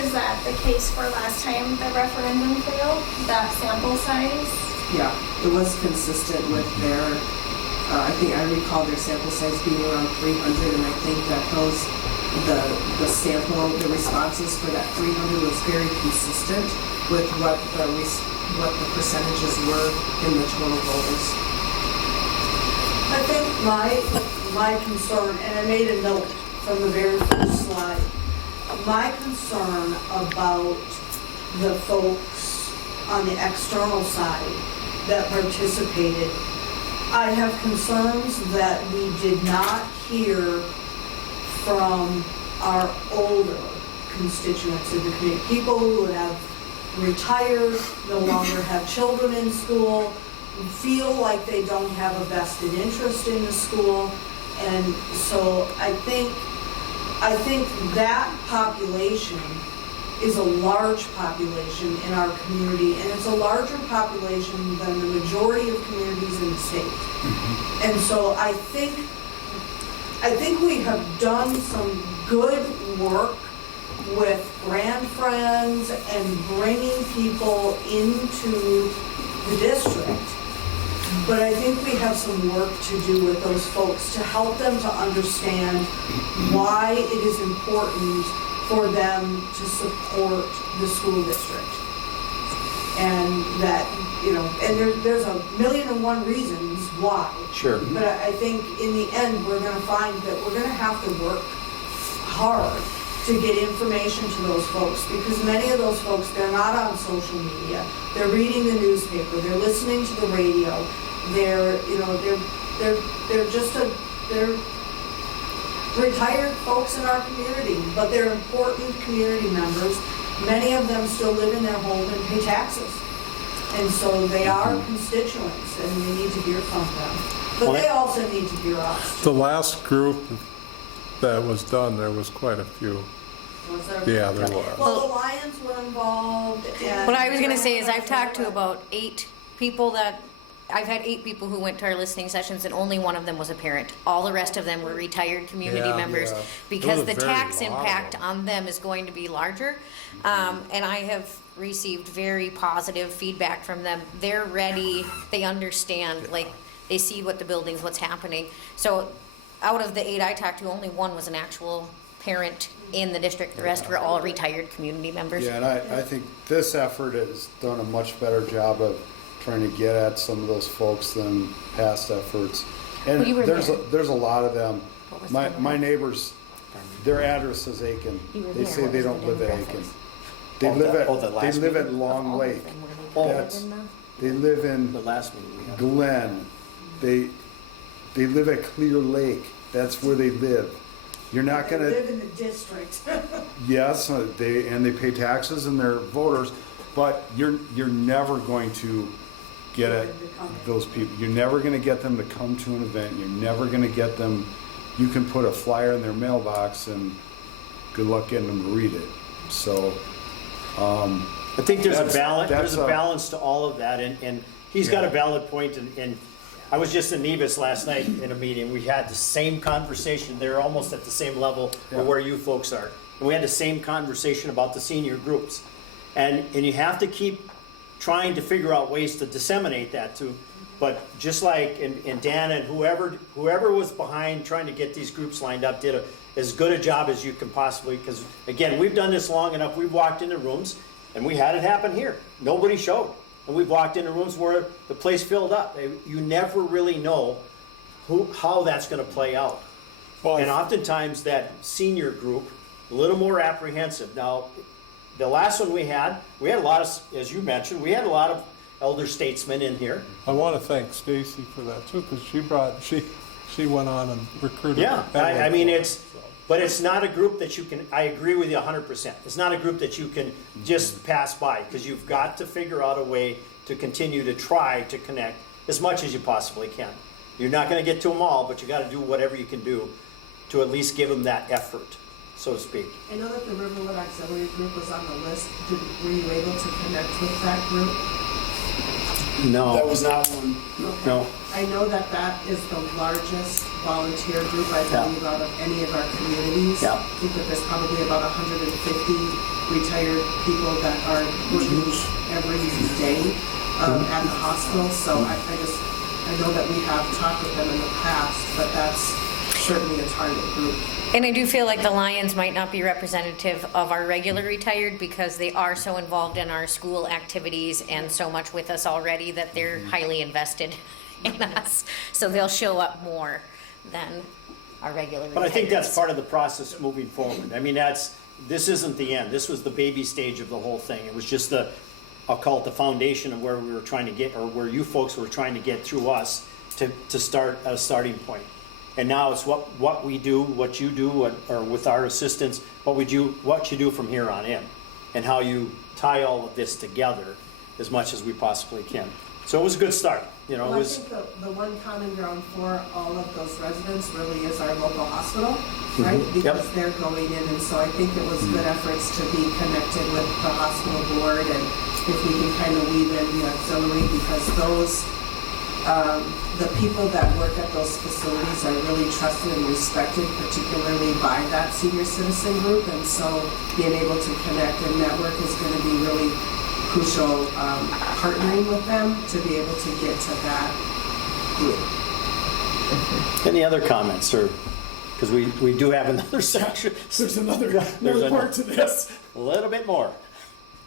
Is that the case for last time the referendum failed, that sample size? Yeah, it was consistent with I think I recall their sample size being around 300, and I think that the sample, the responses for that 300 was very consistent with what the percentages were in the total voters. I think my concern, and I made a note from the very first slide, my concern about the folks on the external side that participated, I have concerns that we did not hear from our older constituents in the community, people who have retired, no longer have children in school, feel like they don't have a vested interest in the school. And so I think that population is a large population in our community, and it's a larger population than the majority of communities in the state. Mm-hmm. And so I think we have done some good work with Grand Friends and bringing people into the district. But I think we have some work to do with those folks to help them to understand why it is important for them to support the school district. And that, you know, and there's a million and one reasons why. Sure. But I think in the end, we're gonna find that we're gonna have to work hard to get information to those folks, because many of those folks, they're not on social media. They're reading the newspaper, they're listening to the radio, they're retired folks in our community, but they're important community members. Many of them still live in their home and pay taxes. And so they are constituents, and we need to hear from them. But they also need to hear us. The last group that was done, there was quite a few. Was there? Yeah, there was. Well, the Lions were involved, and... What I was gonna say is I've talked to about 8 people I've had 8 people who went to our listening sessions, and only one of them was a parent. All the rest of them were retired community Yeah, members, yeah. because There the was a very tax lot of impact them. on them is going to be larger. And I have received very positive feedback from them. They're ready, they understand, like, they see what the buildings, what's happening. So out of the 8 I talked to, only one was an actual parent in the district. The rest were all retired community members. Yeah, and I think this effort has done a much better job of trying to get at some of those folks than past efforts. And Well, you were there's there. there's a lot of them. What was My the- my neighbors, their address is Aitkin. You were They there. say What they was don't the live at demographics? Aitkin. They Oh, live the- at oh, the last they live at meeting? Long All of Lake. them, were they Oh. retired That's- in the- They live in The last meeting we had. Glen. They live at Clear Lake. That's where they live. You're not They gonna. live in the district. Yes, they pay taxes and they're voters, but you're never going to get at those people. You're never going to get them to come to an event. You're never going to get them. You can put a flyer in their mailbox and good luck getting them to read it. So, I think there's a That's- balance. that's There's a a- balance to all of that, and he's got a valid point. And I was just in Nevis last night in a meeting. We had the same conversation. They're almost at the same level Yeah. of where you folks are, and we had the same conversation about the senior groups. And you have to keep trying to figure out ways to disseminate that too. But just like and Dan and whoever was behind trying to get these groups lined up did as good a job as you can possibly, because again, we've done this long enough. We've walked into rooms and we had it happen here. Nobody showed. And we've walked into rooms where the place filled up. You never really know how that's going to play out. Well, And oftentimes that senior group, a little more apprehensive. Now, the last one we had a lot of, as you mentioned, we had a lot of elder statesmen in here. I want to thank Stacy for that too, because she went on and recruited. Yeah, I mean, everyone. but it's not a group that you can, I agree with you 100%. It's not a group that you can just pass by, because you've got to figure out a way to continue to try to connect as much as you possibly can. You're not going to get to them all, but you got to do whatever you can do to at least give them that effort, so to speak. I know that the Riverwood Auxiliary Group was on the list. Were you able to connect with that group? No. that was not one. No. I know that is the largest volunteer group, I believe, out of any of our communities. Yeah. I think that there's probably about 150 retired people that are working every day at the hospital. So I just I know that we have talked with them in the past, but that's certainly a target group. And I do feel like the Lions might not be representative of our regular retired because they are so involved in our school activities and so much with us already that they're highly invested in us. So they'll show up more than our regular retirees. But I think that's part of the process moving forward. I mean, this isn't the end. This was the baby stage of the whole thing. It was just I'll call it the foundation of where we were trying to get, or where you folks were trying to get through us to start a starting point. And now it's what we do, what you do, or with our assistance, what you do from here on in, and how you tie all of this together as much as we possibly can. So it was a good start. You know, Well, it was. I think the one common ground for all of those residents really is our local hospital, right? Because they're going in, and so I think it was good efforts to be connected with the hospital board, and if we can kind of weave in the auxiliary, because those, the people that work at those facilities are really trusted and respected, particularly by that senior citizen group, and so being able to connect and network is going to be really crucial, partnering with them to be able to get to that group. Any other comments, or because we do have another section. There's another part to this. A little bit more.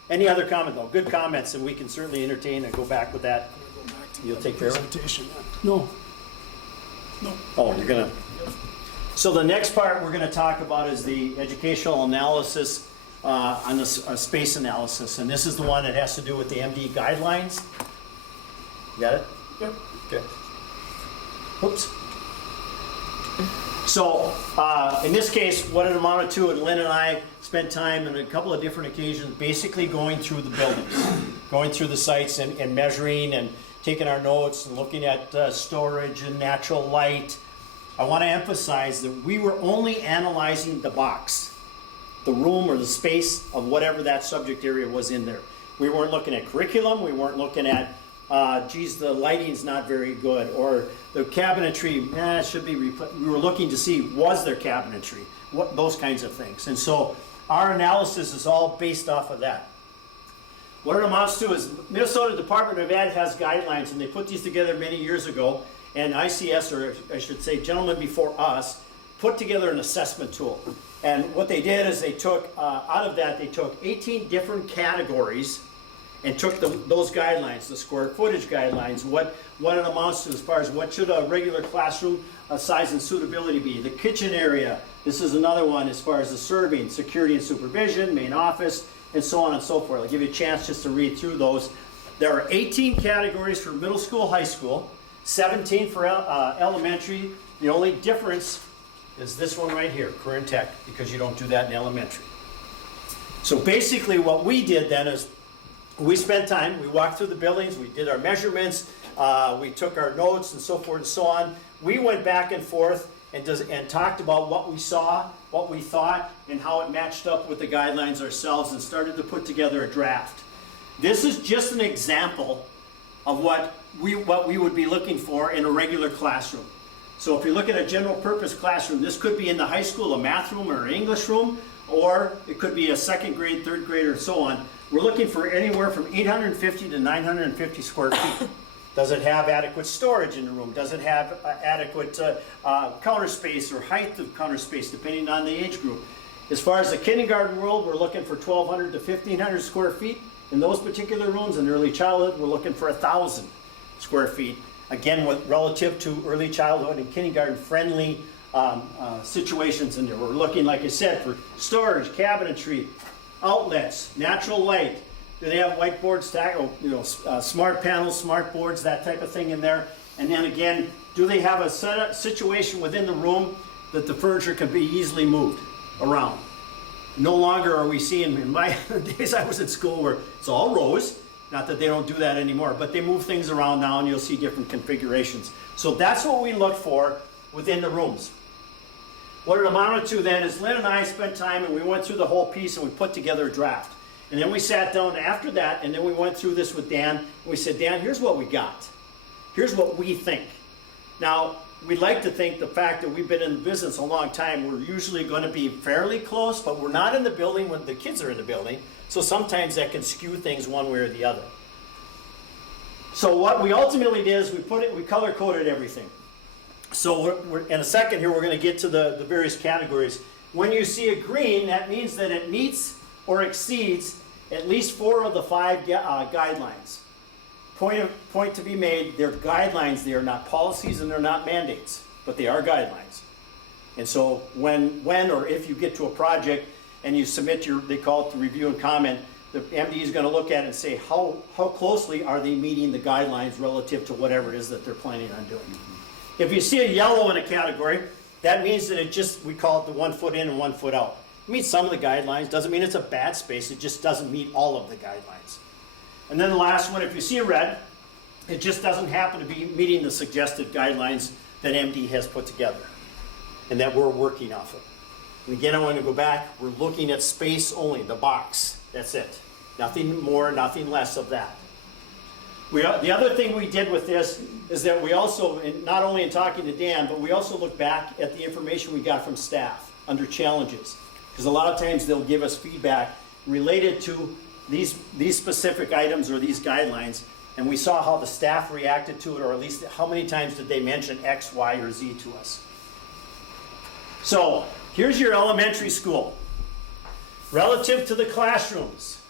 Any other comment though? Good comments, and we can certainly entertain and go back with that. You'll take care of it? Presentation. No. Oh, you're gonna. So the next part we're gonna talk about is the educational analysis on the space analysis, and this is the one that has to do with the MD guidelines. You got it? Yep. Okay. Oops. So, in this case, what it amounted to, and Lynn and I spent time on a couple of different occasions basically going through the buildings, going through the sites and measuring and taking our notes and looking at storage and natural light. I want to emphasize that we were only analyzing the box, the room or the space of whatever that subject area was in there. We weren't looking at curriculum, we weren't looking at geez, the lighting's not very good, or the cabinetry, it should be reput. We were looking to see, was there cabinetry? What, those kinds of things. And so our analysis is all based off of that. What it amounts to is Minnesota Department of Ed has guidelines, and they put these together many years ago, and ICS, or I should say gentlemen before us, put together an assessment tool. And what they did is they took, out of that, they took 18 different categories and took those guidelines, the square footage guidelines, what it amounts to as far as what should a regular classroom size and suitability be, the kitchen area, this is another one as far as the serving, security and supervision, main office, and so on and so forth. I'll give you a chance just to read through those. There are 18 categories for middle school, high school, 17 for elementary. The only difference is this one right here, career and tech, because you don't do that in elementary. So basically what we did then is we spent time, we walked through the buildings, we did our measurements, we took our notes and so forth and so on. We went back and forth and talked about what we saw, what we thought, and how it matched up with the guidelines ourselves, and started to put together a draft. This is just an example of what we would be looking for in a regular classroom. So if you look at a general purpose classroom, this could be in the high school, a math room or an English room, or it could be a second grade, third grade, or so on. We're looking for anywhere from 850 to 950 square feet. Does it have adequate storage in the room? Does it have adequate counter space or height of counter space, depending on the age group? As far as the kindergarten world, we're looking for 1,200 to 1,500 square feet. In those particular rooms, in early childhood, we're looking for 1,000 square feet. Again, relative to early childhood and kindergarten friendly situations in there. We're looking, like I said, for storage, cabinetry, outlets, natural light. Do they have whiteboards, smart panels, smart boards, that type of thing in there? And then again, do they have a situation within the room that the furniture can be easily moved around? No longer are we seeing, in my days I was at school, where it's all rows. Not that they don't do that anymore, but they move things around now and you'll see different configurations. So that's what we look for within the rooms. What it amounted to then is Lynn and I spent time and we went through the whole piece and we put together a draft. And then we sat down after that, and then we went through this with Dan. And we said, Dan, here's what we got. Here's what we think. Now, we'd like to think the fact that we've been in the business a long time, we're usually going to be fairly close, but we're not in the building when the kids are in the building. So sometimes that can skew things one way or the other. So what we ultimately did is we color coded everything. So in a second here, we're going to get to the various categories. When you see a green, that means that it meets or exceeds at least 4 of the 5 guidelines. Point to be made, they're guidelines. They are not policies and they're not mandates, but they are guidelines. And so when or if you get to a project and you submit they call it the review and comment, the MD is going to look at it and say how closely are they meeting the guidelines relative to whatever it is that they're planning on doing. If you see a yellow in a category, that means that we call it the 1 foot in and 1 foot out. It meets some of the guidelines, doesn't mean it's a bad space, it just doesn't meet all of the guidelines. And then the last one, if you see a red, it just doesn't happen to be meeting the suggested guidelines that MD has put together and that we're working off of. And again, I want to go back, we're looking at space only, the box, that's it. Nothing more, nothing less of that. The other thing we did with this is that we also, not only in talking to Dan, but we also look back at the information we got from staff under challenges. Because a lot of times they'll give us feedback related to these specific items or these guidelines, and we saw how the staff reacted to it, or at least how many times did they mention X, Y, or Z to us. So here's your elementary school. Relative to the classrooms,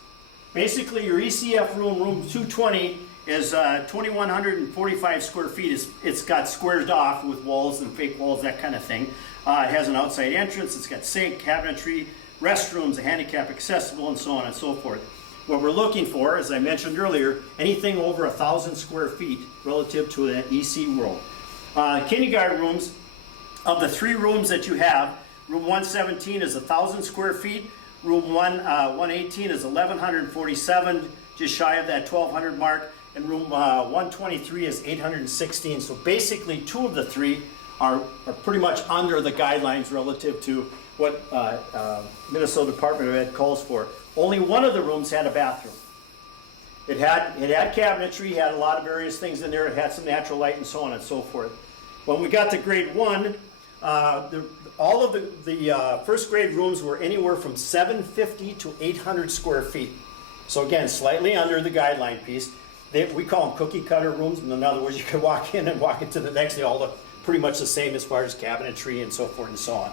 basically your ECF room 220, is 2,145 square feet. It's got squared off with walls and fake walls, that kind of thing. It has an outside entrance. It's got sink, cabinetry, restrooms, a handicap accessible, and so on and so forth. What we're looking for, as I mentioned earlier, anything over 1,000 square feet relative to that EC world. Kindergarten rooms, of the 3 rooms that you have, room 117 is 1,000 square feet. Room 118 is 1,147, just shy of that 1,200 mark. And room 123 is 816. So basically 2 of the 3 are pretty much under the guidelines relative to what Minnesota Department of Ed calls for. Only 1 of the rooms had a bathroom. It had cabinetry, had a lot of various things in there. It had some natural light and so on and so forth. When we got to grade 1, all of the first grade rooms were anywhere from 750 to 800 square feet. So again, slightly under the guideline piece. We call them cookie cutter rooms. In other words, you can walk in and walk into the next. They all look pretty much the same as far as cabinetry and so forth and so on.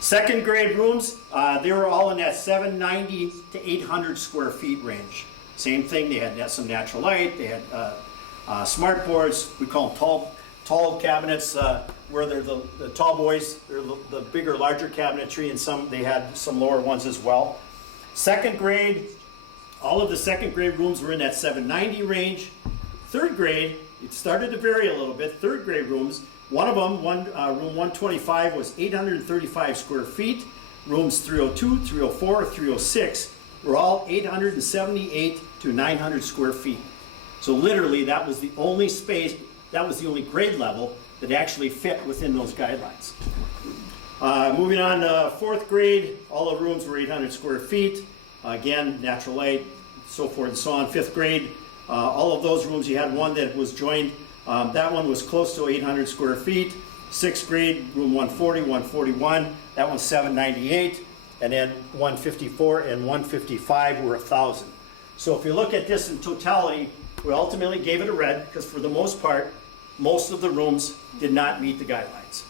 Second grade rooms, they were all in that 790 to 800 square feet range. Same thing, they had some natural light, they had smart boards. We call them tall cabinets, where they're the tall boys, they're the bigger, larger cabinetry, and they had some lower ones as well. Second grade, all of the second grade rooms were in that 790 range. Third grade, it started to vary a little bit. Third grade rooms, one of them, room 125 was 835 square feet. Rooms 302, 304, 306 were all 878 to 900 square feet. So literally that was the only space, that was the only grade level that actually fit within those guidelines. Moving on to 4th grade, all the rooms were 800 square feet. Again, natural light, so forth and so on. 5th grade, all of those rooms, you had one that was joined. That one was close to 800 square feet. 6th grade, room 140, 141, that one's 798. And then 154 and 155 were 1,000. So if you look at this in totality, we ultimately gave it a red because for the most part, most of the rooms did not meet the guidelines.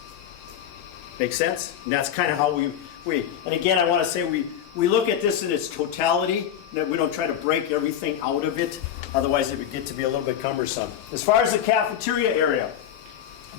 Make sense? And that's kind of how we and again, I want to say we look at this in its totality, that we don't try to break everything out of it, otherwise it would get to be a little bit cumbersome. As far as the cafeteria area,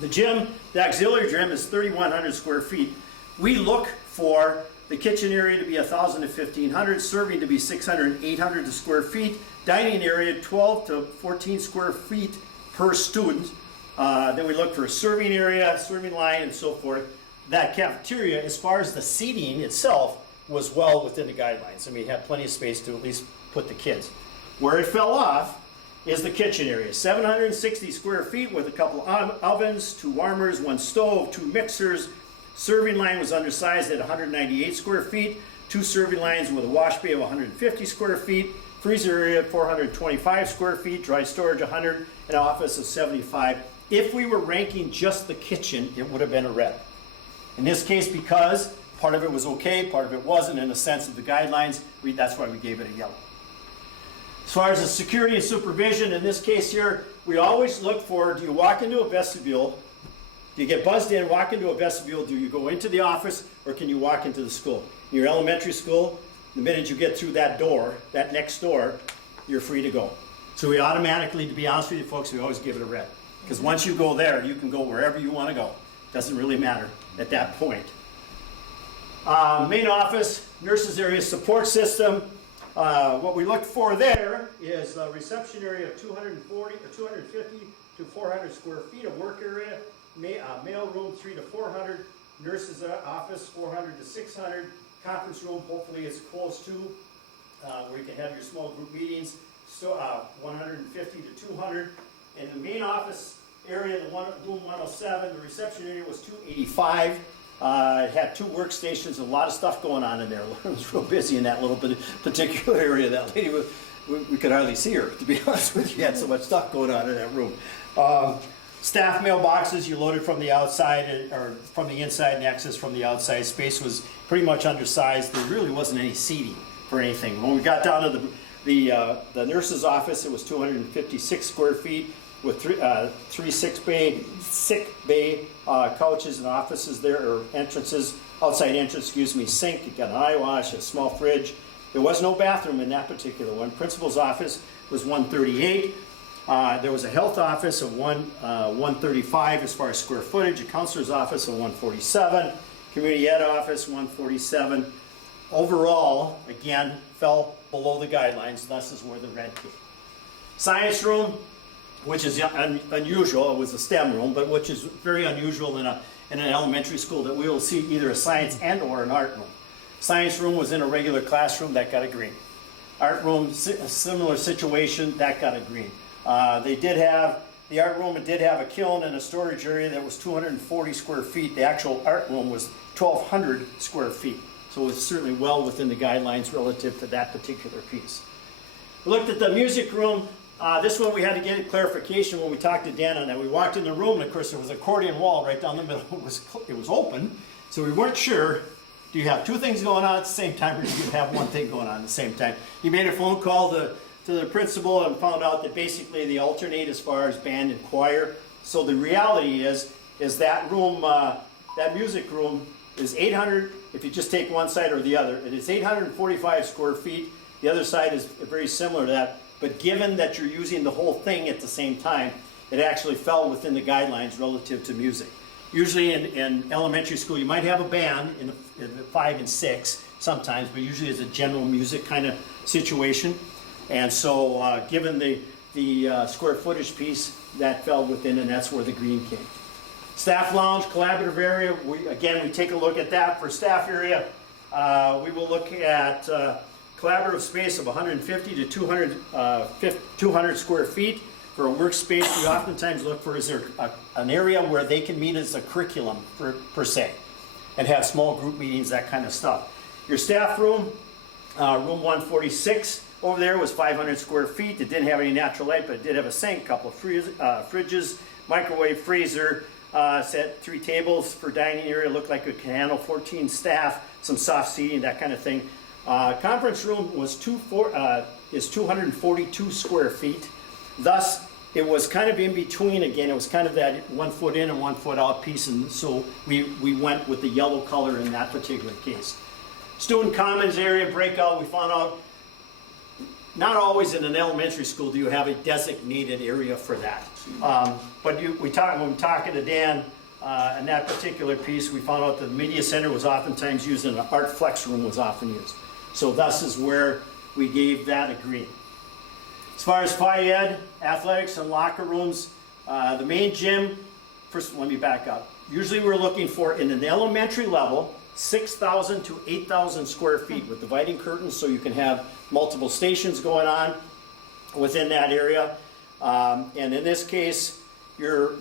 the gym, the auxiliary gym is 3,100 square feet. We look for the kitchen area to be 1,000 to 1,500, serving to be 600 and 800 square feet, dining area 12 to 14 square feet per student. Then we look for a serving area, serving line, and so forth. That cafeteria, as far as the seating itself, was well within the guidelines. I mean, it had plenty of space to at least put the kids. Where it fell off is the kitchen area. 760 square feet with a couple ovens, 2 warmers, 1 stove, 2 mixers. Serving line was undersized at 198 square feet. 2 serving lines with a wash bay of 150 square feet. Freezer area 425 square feet. Dry storage 100. An office of 75. If we were ranking just the kitchen, it would have been a red. In this case, because part of it was okay, part of it wasn't in the sense of the guidelines, that's why we gave it a yellow. As far as the security and supervision, in this case here, we always look for, do you walk into a vestibule? Do you get buzzed in, walk into a vestibule? Do you go into the office, or can you walk into the school? In your elementary school, the minute you get through that door, that next door, you're free to go. So we automatically, to be honest with you folks, we always give it a red. Because once you go there, you can go wherever you want to go. Doesn't really matter at that point. Main office, nurses area support system. What we look for there is a reception area of 250 to 400 square feet, a work area, mail room 300 to 400, nurses office 400 to 600, conference room hopefully is close to where you can have your small group meetings, so 150 to 200. In the main office area, room 107, the reception area was 285. It had 2 workstations, a lot of stuff going on in there. It was real busy in that little particular area. That lady, we could hardly see her, to be honest with you. You had so much stuff going on in that room. Staff mailboxes, you loaded from the outside, or from the inside and access from the outside. Space was pretty much undersized. There really wasn't any seating for anything. When we got down to the nurse's office, it was 256 square feet with three sick bay couches and offices there, or entrances, outside entrance, sink, you got an eye wash, a small fridge. There was no bathroom in that particular one. Principal's office was 138. There was a health office of 135 as far as square footage, a counselor's office of 147, community ed office 147. Overall, again, fell below the guidelines, thus is where the red came. Science room, which is unusual, it was a STEM room, but which is very unusual in an elementary school, that we will see either a science and or an art room. Science room was in a regular classroom, that got a green. Art room, a similar situation, that got a green. The art room did have a kiln and a storage area that was 240 square feet. The actual art room was 1,200 square feet. So it was certainly well within the guidelines relative to that particular piece. We looked at the music room. This one we had to get clarification when we talked to Dan on that. We walked in the room, and of course there was an accordion wall right down the middle. It was open, so we weren't sure. Do you have 2 things going on at the same time, or do you have 1 thing going on at the same time? He made a phone call to the principal and found out that basically they alternate as far as band and choir. So the reality is that room, that music room is 800, if you just take one side or the other, it is 845 square feet. The other side is very similar to that. But given that you're using the whole thing at the same time, it actually fell within the guidelines relative to music. Usually in elementary school, you might have a band in 5 and 6 sometimes, but usually it's a general music kind of situation. And so given the square footage piece, that fell within, and that's where the green came. Staff lounge, collaborative area, we take a look at that. For staff area, we will look at collaborative space of 150 to 200 square feet. For a workspace, we oftentimes look for, is there an area where they can meet as a curriculum per se, and have small group meetings, that kind of stuff. Your staff room, room 146, over there was 500 square feet. It didn't have any natural light, but it did have a sink, couple of fridges, microwave, freezer, set 3 tables for dining area, looked like it could handle 14 staff, some soft seating, that kind of thing. Conference room was 242 square feet. Thus, it was kind of in between again. It was kind of that 1 foot in and 1 foot out piece, and so we went with the yellow color in that particular case. Student commons area breakout, we found out not always in an elementary school do you have a designated area for that. But when we talking to Dan in that particular piece, we found out that the media center was oftentimes used, and an art flex room was often used. So thus is where we gave that a green. As far as Phi Ed, athletics and locker rooms, the main gym, first let me back up. Usually we're looking for, in an elementary level, 6,000 to 8,000 square feet with dividing curtains, so you can have multiple stations going on within that area. And in this case, your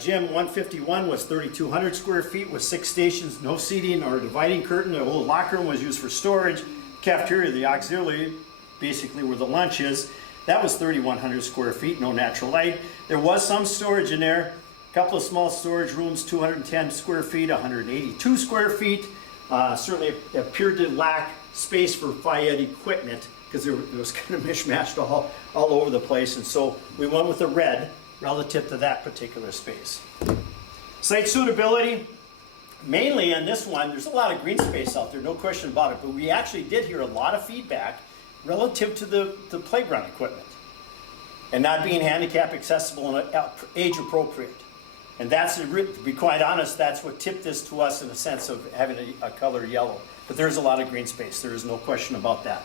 gym 151 was 3,200 square feet with 6 stations, no seating or dividing curtain. The whole locker room was used for storage. Cafeteria, the auxiliary, basically where the lunch is, that was 3,100 square feet, no natural light. There was some storage in there. A couple of small storage rooms, 210 square feet, 182 square feet. Certainly appeared to lack space for Phi Ed equipment because it was kind of mishmashed all over the place. And so we went with the red relative to that particular space. Site suitability, mainly on this one, there's a lot of green space out there, no question about it, but we actually did hear a lot of feedback relative to the playground equipment and not being handicap accessible and age appropriate. And that's, to be quite honest, that's what tipped this to us in the sense of having a color yellow. But there's a lot of green space, there is no question about that.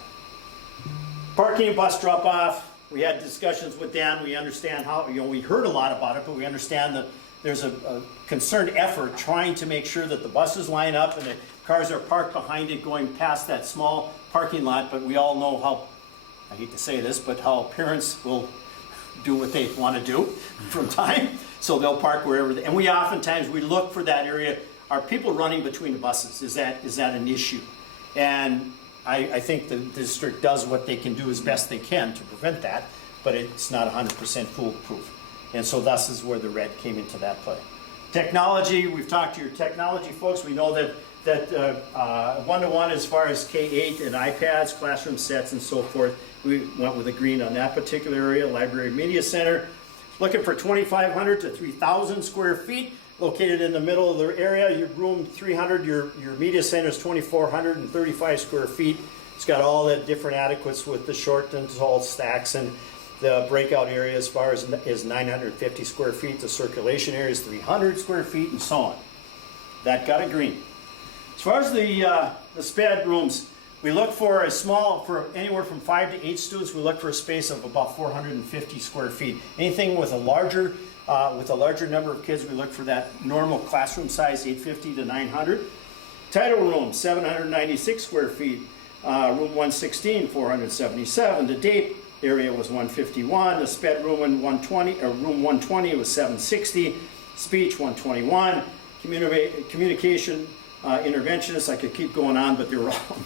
Parking and bus drop off, we had discussions with Dan, we understand how, we heard a lot about it, but we understand that there's a concerted effort trying to make sure that the buses line up and the cars are parked behind it going past that small parking lot, but we all know how, I hate to say this, but how parents will do what they want to do from time, so they'll park wherever, and we oftentimes, we look for that area. Are people running between the buses? Is that an issue? And I think the district does what they can do as best they can to prevent that, but it's not 100% foolproof. And so thus is where the red came into that play. Technology, we've talked to your technology folks. We know that one-to-one as far as K-8 and iPads, classroom sets and so forth, we went with the green on that particular area. Library Media Center, looking for 2,500 to 3,000 square feet, located in the middle of the area. Your room 300, your media center is 2,435 square feet. It's got all the different adequates with the short and tall stacks, and the breakout area as far as is 950 square feet. The circulation area is 300 square feet, and so on. That got a green. As far as the SPED rooms, we look for for anywhere from 5 to 8 students. We look for a space of about 450 square feet. Anything with a larger number of kids, we look for that normal classroom size, 850 to 900. Title room, 796 square feet. Room 116, 477. The date area was 151. The SPED room in 120, or room 120 was 760. Speech 121. Communication interventionists, I could keep going on, but they were all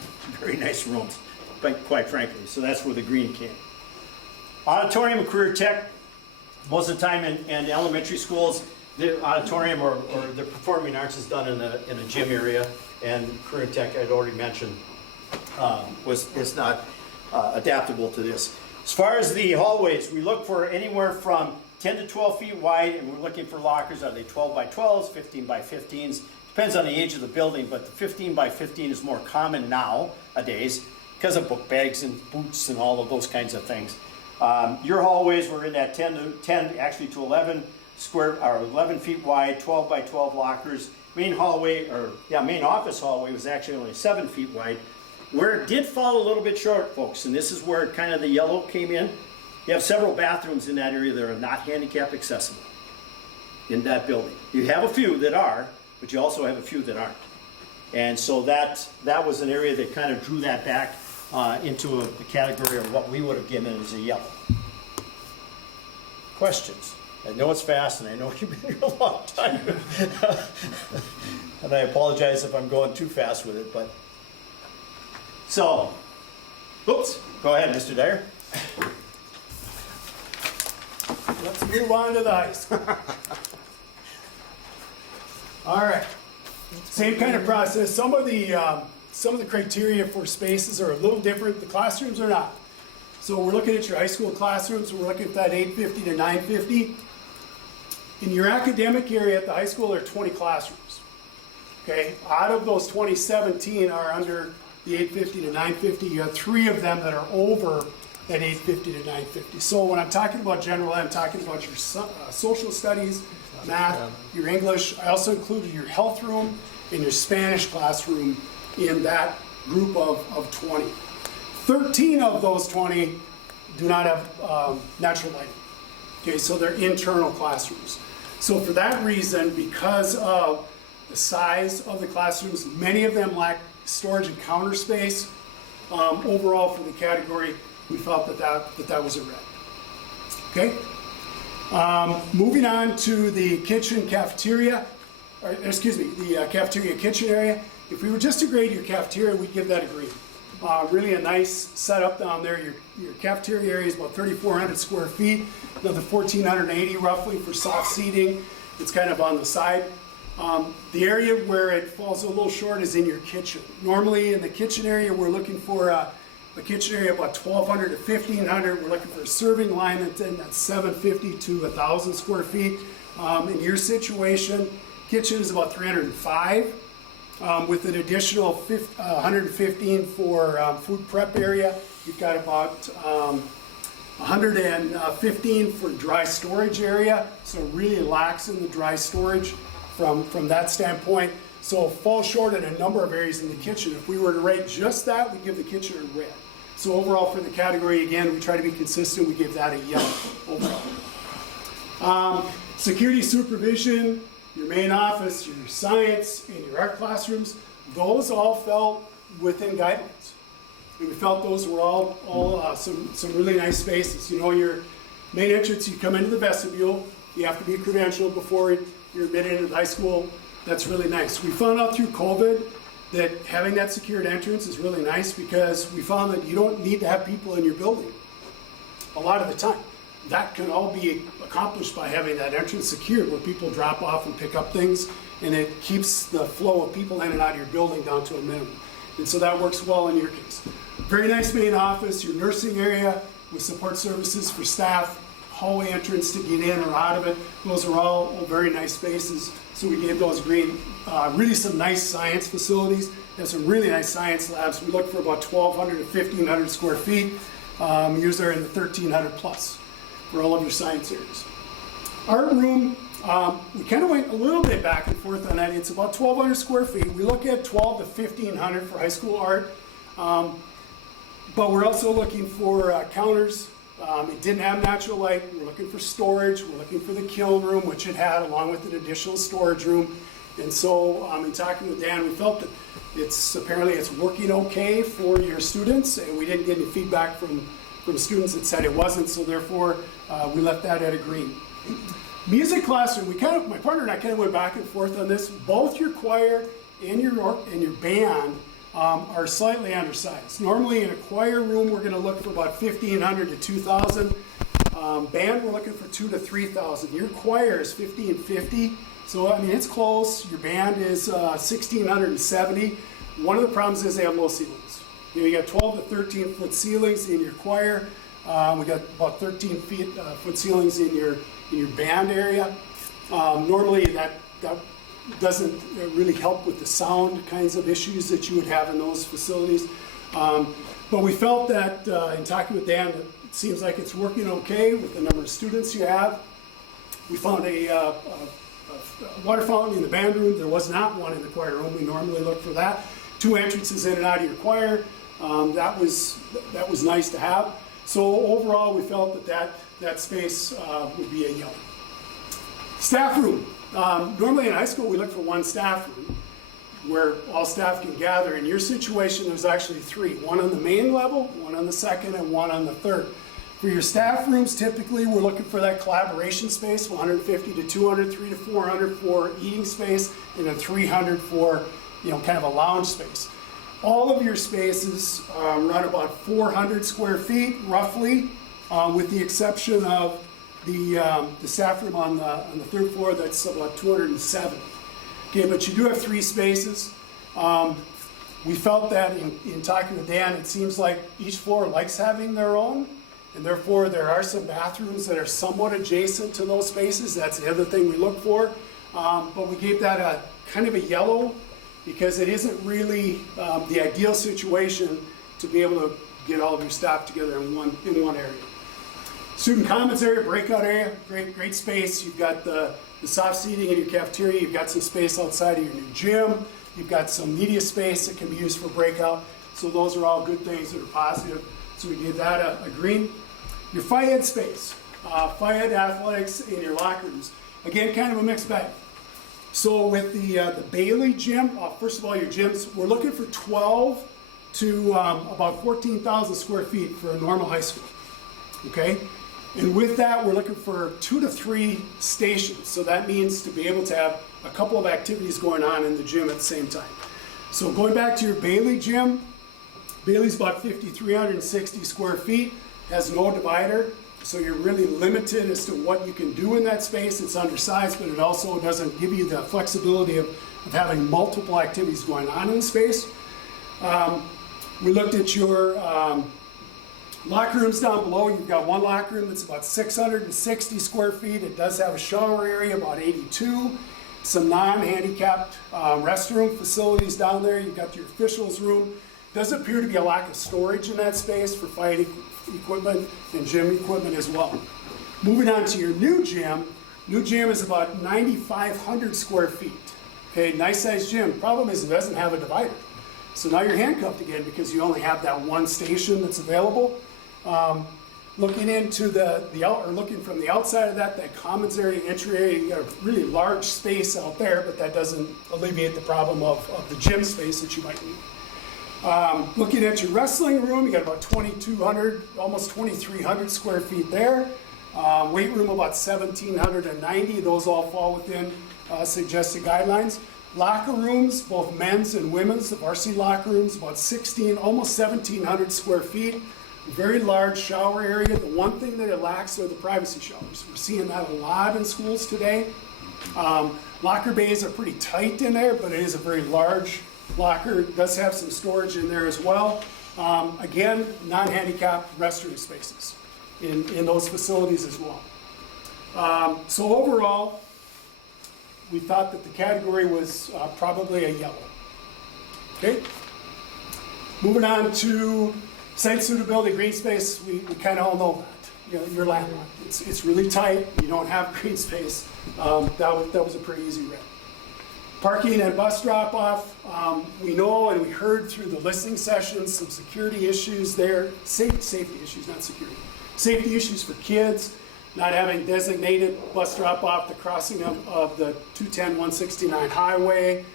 very nice rooms, quite frankly. So that's where the green came. Auditorium and career tech, most of the time in elementary schools, the auditorium or the performing arts is done in a gym area, and career tech, I'd already mentioned, is not adaptable to this. As far as the hallways, we look for anywhere from 10 to 12 feet wide, and we're looking for lockers. Are they 12 by 12s, 15 by 15s? Depends on the age of the building, but the 15 by 15 is more common nowadays because of book bags and boots and all of those kinds of things. Your hallways were in that 10 to 11 square, or 11 feet wide, 12 by 12 lockers. Main office hallway was actually only 7 feet wide. Where it did fall a little bit short, folks, and this is where kind of the yellow came in, you have several bathrooms in that area that are not handicap accessible in that building. You have a few that are, but you also have a few that aren't. And so that was an area that kind of drew that back into a category of what we would have given as a yellow. Questions? I know it's fast, and I know you've been here a long time. And I apologize if I'm going too fast with it, but. So, oops, go ahead, Mr. Dyer. Let's move on to the high school. All right, same kind of process. Some of the criteria for spaces are a little different. The classrooms are not. So we're looking at your high school classrooms. We're looking at that 850 to 950. In your academic area at the high school, there are 20 classrooms. Okay, out of those 17 are under the 850 to 950. You have 3 of them that are over that 850 to 950. So when I'm talking about general ed, I'm talking about your social studies, math, your English. I also included your health room and your Spanish classroom in that group of 20. 13 of those 20 do not have natural lighting. Okay, so they're internal classrooms. So for that reason, because of the size of the classrooms, many of them lack storage and counter space. Overall for the category, we felt that was a red. Okay? Moving on to the kitchen cafeteria, the cafeteria kitchen area. If we were just to grade your cafeteria, we'd give that a green. Really a nice setup down there. Your cafeteria area is about 3,400 square feet, another 1,480 roughly for soft seating. It's kind of on the side. The area where it falls a little short is in your kitchen. Normally in the kitchen area, we're looking for a kitchen area about 1,200 to 1,500. We're looking for a serving line that's 750 to 1,000 square feet. In your situation, kitchen is about 305 with an additional 115 for food prep area. You've got about 115 for dry storage area, so it really lacks in the dry storage from that standpoint. So fall short in a number of areas in the kitchen. If we were to rate just that, we'd give the kitchen a red. So overall for the category, again, we try to be consistent. We give that a yellow overall. Security supervision, your main office, your science, and your art classrooms, those all fell within guidelines. And we felt those were all some really nice spaces. You know, your main entrance, you come into the vestibule, you have to be credentialed before you're admitted into the high school. That's really nice. We found out through COVID that having that secured entrance is really nice because we found that you don't need to have people in your building a lot of the time. That can all be accomplished by having that entrance secured where people drop off and pick up things, and it keeps the flow of people in and out of your building down to a minimum. And so that works well in your case. Very nice main office, your nursing area with support services for staff, hallway entrance to get in or out of it. Those are all very nice spaces. So we gave those green. Really some nice science facilities and some really nice science labs. We look for about 1,200 to 1,500 square feet. Usually are in the 1,300 plus for all of your science areas. Art room, we kind of went a little bit back and forth on that. It's about 1,200 square feet. We look at 1,200 to 1,500 for high school art. But we're also looking for counters. It didn't have natural light. We're looking for storage. We're looking for the kiln room, which it had, along with an additional storage room. And so, in talking with Dan, we felt that apparently it's working okay for your students, and we didn't get any feedback from students that said it wasn't. So therefore, we left that at a green. Music classroom. My partner and I kind of went back and forth on this. Both your choir and your band are slightly undersized. Normally in a choir room, we're going to look for about 1,500 to 2,000. Band, we're looking for 2,000 to 3,000. Your choir is 1,550, so I mean it's close. Your band is 1,670. One of the problems is they have low ceilings. You got 12 to 13 foot ceilings in your choir. We got about 13 foot ceilings in your band area. Normally that doesn't really help with the sound kinds of issues that you would have in those facilities. But we felt that in talking with Dan, it seems like it's working okay with the number of students you have. We found a water fountain in the band room. There was not one in the choir room. We normally look for that. 2 entrances in and out of your choir. That was nice to have. So overall, we felt that space would be a yellow. Staff room. Normally in high school, we look for 1 staff room where all staff can gather. In your situation, there's actually 3. 1 on the main level, 1 on the second, and 1 on the third. For your staff rooms, typically, we're looking for that collaboration space, 150 to 200, 300 to 400 for eating space, and then 300 for, kind of a lounge space. All of your spaces run about 400 square feet, roughly, with the exception of the staff room on the 3rd floor. That's about 270. Okay, but you do have 3 spaces. We felt that in talking with Dan, it seems like each floor likes having their own, and therefore there are some bathrooms that are somewhat adjacent to those spaces. That's the other thing we look for. But we gave that a kind of a yellow because it isn't really the ideal situation to be able to get all of your staff together in one area. Student commons area, breakout area, great space. You've got the soft seating in your cafeteria. You've got some space outside of your new gym. You've got some media space that can be used for breakout. So those are all good things that are positive. So we gave that a green. Your Phi Ed space, Phi Ed athletics in your locker rooms. Again, kind of a mixed bag. So with the Bailey gym, first of all, your gyms, we're looking for 12 to about 14,000 square feet for a normal high school. Okay? And with that, we're looking for 2 to 3 stations. So that means to be able to have a couple of activities going on in the gym at the same time. So going back to your Bailey gym, Bailey's about 5,360 square feet, has no divider. So you're really limited as to what you can do in that space. It's undersized, but it also doesn't give you the flexibility of having multiple activities going on in the space. We looked at your locker rooms down below. You've got one locker room that's about 660 square feet. It does have a shower area, about 82. Some non-handicapped restroom facilities down there. You've got your officials room. Does appear to be a lack of storage in that space for fight equipment and gym equipment as well. Moving on to your new gym is about 9,500 square feet. Okay, nice sized gym. Problem is it doesn't have a divider. So now you're handcuffed again because you only have that one station that's available. Looking into looking from the outside of that commons area, entry area, you got a really large space out there, but that doesn't alleviate the problem of the gym space that you might need. Looking at your wrestling room, you got about 2,200, almost 2,300 square feet there. Weight room about 1,790. Those all fall within suggested guidelines. Locker rooms, both men's and women's, the varsity locker rooms, about 16, almost 1,700 square feet. Very large shower area. The one thing that it lacks are the privacy showers. We're seeing that a lot in schools today. Locker bays are pretty tight in there, but it is a very large locker. It does have some storage in there as well. Again, non-handicapped restroom spaces in those facilities as well. So overall, we thought that the category was probably a yellow. Okay? Moving on to site suitability, green space, we kind of all know that. You know, your landmark, it's really tight, you don't have green space. That was a pretty easy red. Parking and bus drop-off, we know and we heard through the listening sessions some security issues there, safety issues, not security. Safety issues for kids, not having designated bus drop-off, the crossing of the 210-169 highway.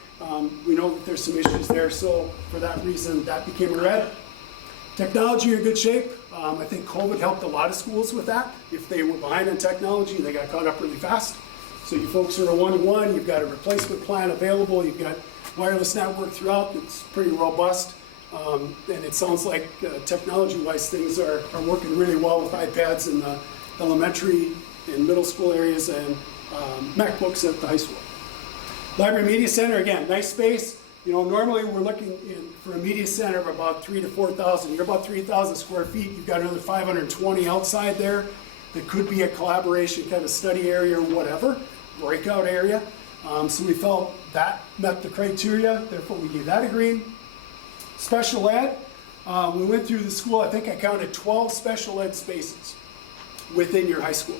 We know that there's some issues there, so for that reason, that became a red. Technology in good shape. I think COVID helped a lot of schools with that. If they were behind on technology, they got caught up really fast. So you folks are a one-to-one, you've got a replacement plan available, you've got wireless network throughout, it's pretty robust. And it sounds like technology-wise things are working really well with iPads in the elementary and middle school areas and MacBooks at the high school. Library Media Center, again, nice space. You know, normally we're looking for a media center of about 3,000 to 4,000. You're about 3,000 square feet. You've got another 520 outside there. That could be a collaboration kind of study area or whatever, breakout area. So we felt that met the criteria, therefore we gave that a green. Special ed, we went through the school, I think I counted 12 special ed spaces within your high school,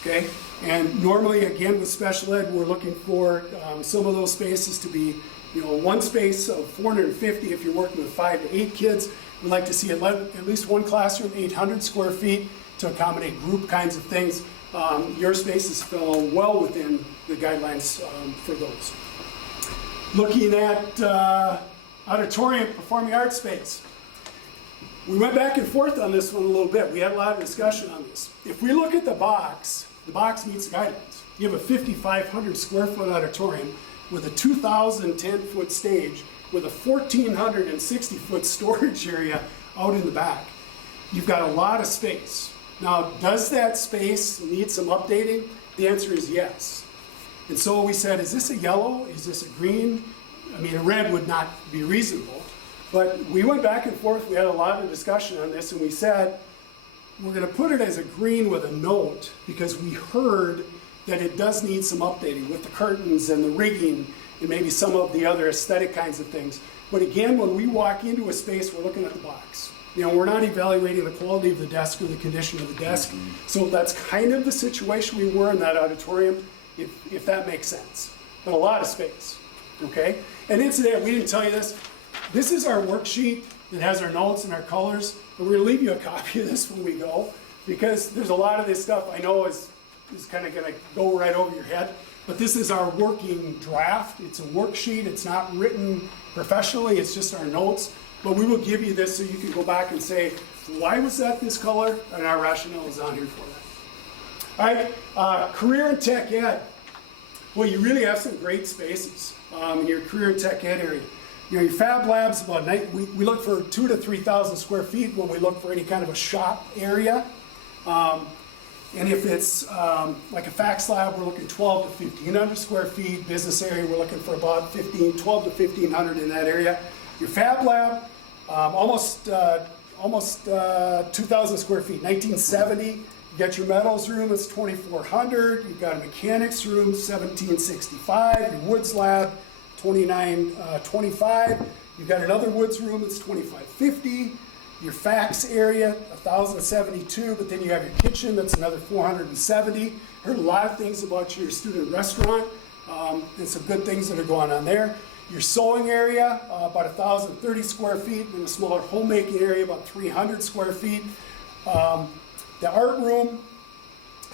okay? And normally, again, with special ed, we're looking for some of those spaces to be, you know, one space of 450 if you're working with 5 to 8 kids. We'd like to see at least one classroom, 800 square feet to accommodate group kinds of things. Your spaces fell well within the guidelines for those. Looking at auditorium, performing arts space. We went back and forth on this one a little bit. We had a lot of discussion on this. If we look at the box meets the guidelines. You have a 5,500 square foot auditorium with a 2,010-foot stage with a 1,460 foot storage area out in the back. You've got a lot of space. Now, does that space need some updating? The answer is yes. And so we said, is this a yellow? Is this a green? I mean, a red would not be reasonable. But we went back and forth. We had a lot of discussion on this, and we said, we're going to put it as a green with a note because we heard that it does need some updating with the curtains and the rigging and maybe some of the other aesthetic kinds of things. But again, when we walk into a space, we're looking at the box. You know, we're not evaluating the quality of the desk or the condition of the desk. So that's kind of the situation we were in that auditorium, if that makes sense. But a lot of space, okay? And incidentally, we didn't tell you this. This is our worksheet that has our notes and our colors. And we're gonna leave you a copy of this when we go, because there's a lot of this stuff I know is kind of gonna go right over your head. But this is our working draft. It's a worksheet. It's not written professionally. It's just our notes. But we will give you this so you can go back and say, why was that this color? And our rationale is on here for that. All right, career and tech ed. Well, you really have some great spaces in your career and tech ed area. You know, your fab labs, about we look for 2,000 to 3,000 square feet when we look for any kind of a shop area. And if it's like a fax lab, we're looking 12 to 1,500 square feet. Business area, we're looking for about 12 to 1,500 in that area. Your fab lab, almost 2,000 square feet. 1970, you got your metals room, it's 2,400. You've got a mechanics room, 1,765. Your woods lab, 2,925. You've got another woods room, it's 2,550. Your fax area, 1,072, but then you have your kitchen, that's another 470. Heard a lot of things about your student restaurant, and some good things that are going on there. Your sewing area, about 1,030 square feet, and a smaller homemaking area, about 300 square feet. The art room,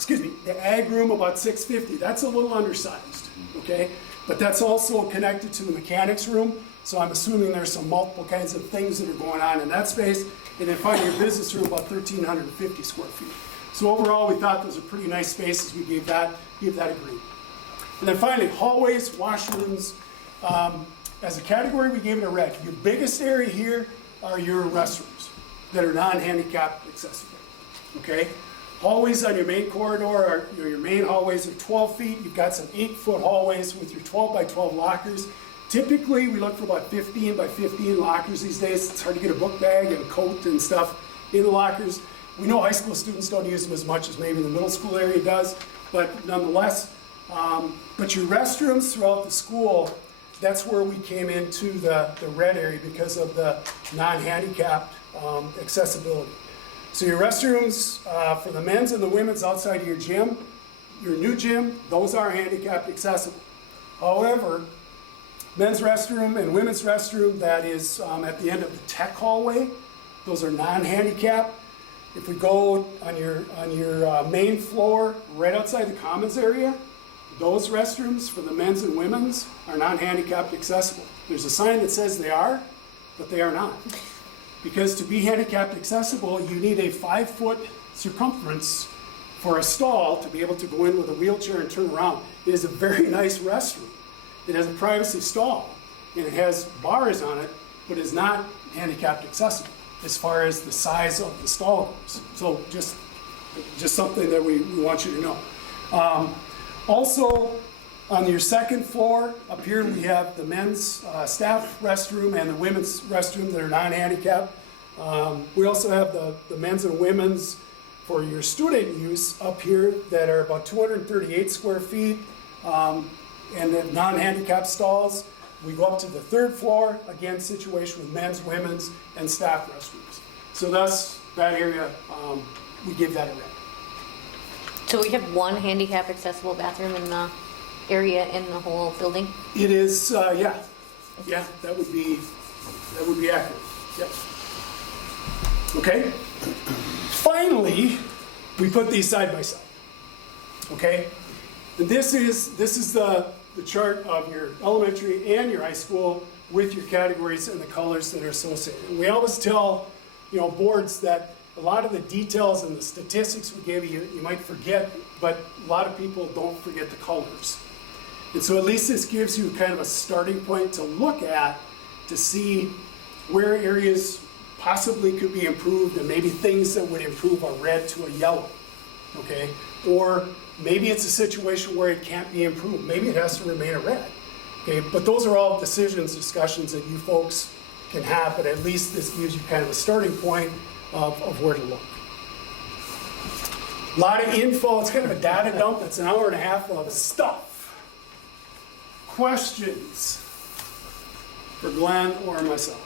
the ag room, about 650. That's a little undersized, okay? But that's also connected to the mechanics room, so I'm assuming there's some multiple kinds of things that are going on in that space. And then finally, your business room, about 1,350 square feet. So overall, we thought those are pretty nice spaces. We gave that a green. And then finally, hallways, washrooms. As a category, we gave it a red. Your biggest area here are your restrooms that are non-handicapped accessible, okay? Hallways on your main corridor, are, your main hallways are 12 feet. You've got some 8-foot hallways with your 12 by 12 lockers. Typically, we look for about 15 by 15 lockers these days. It's hard to get a book bag and a coat and stuff in the lockers. We know high school students don't use them as much as maybe the middle school area does, but nonetheless, but your restrooms throughout the school, that's where we came into the red area because of the non-handicapped accessibility. So your restrooms for the men's and the women's outside of your gym, your new gym, those are handicapped accessible. However, men's restroom and women's restroom that is at the end of the tech hallway, those are non-handicapped. If we go on your main floor, right outside the commons area, those restrooms for the men's and women's are non-handicapped accessible. There's a sign that says they are, but they are not. Because to be handicapped accessible, you need a 5-foot circumference for a stall to be able to go in with a wheelchair and turn around. It is a very nice restroom. It has a privacy stall, and it has bars on it, but is not handicapped accessible as far as the size of the stall goes. So just something that we want you to know. Also, on your second floor, up here we have the men's staff restroom and the women's restroom that are non-handicapped. We also have the men's and women's for your student use up here that are about 238 square feet and the non-handicapped stalls. We go up to the third floor, again, situation with men's, women's, and staff restrooms. So that's that area, we give that a red. So we have one handicap accessible bathroom in the area in the whole building? It is, yeah, that would be accurate, yep. Okay, finally, we put these side by side, okay? And this is the chart of your elementary and your high school with your categories and the colors that are associated. And we always tell, boards that a lot of the details and the statistics we gave you, you might forget, but a lot of people don't forget the colors. And so at least this gives you kind of a starting point to look at to see where areas possibly could be improved and maybe things that would improve a red to a yellow, okay? Or maybe it's a situation where it can't be improved. Maybe it has to remain a red, okay? But those are all decisions, discussions that you folks can have, but at least this gives you kind of a starting point of where to look. A lot of info, it's kind of a data dump. It's an hour and a half of stuff. Questions for Glenn or myself?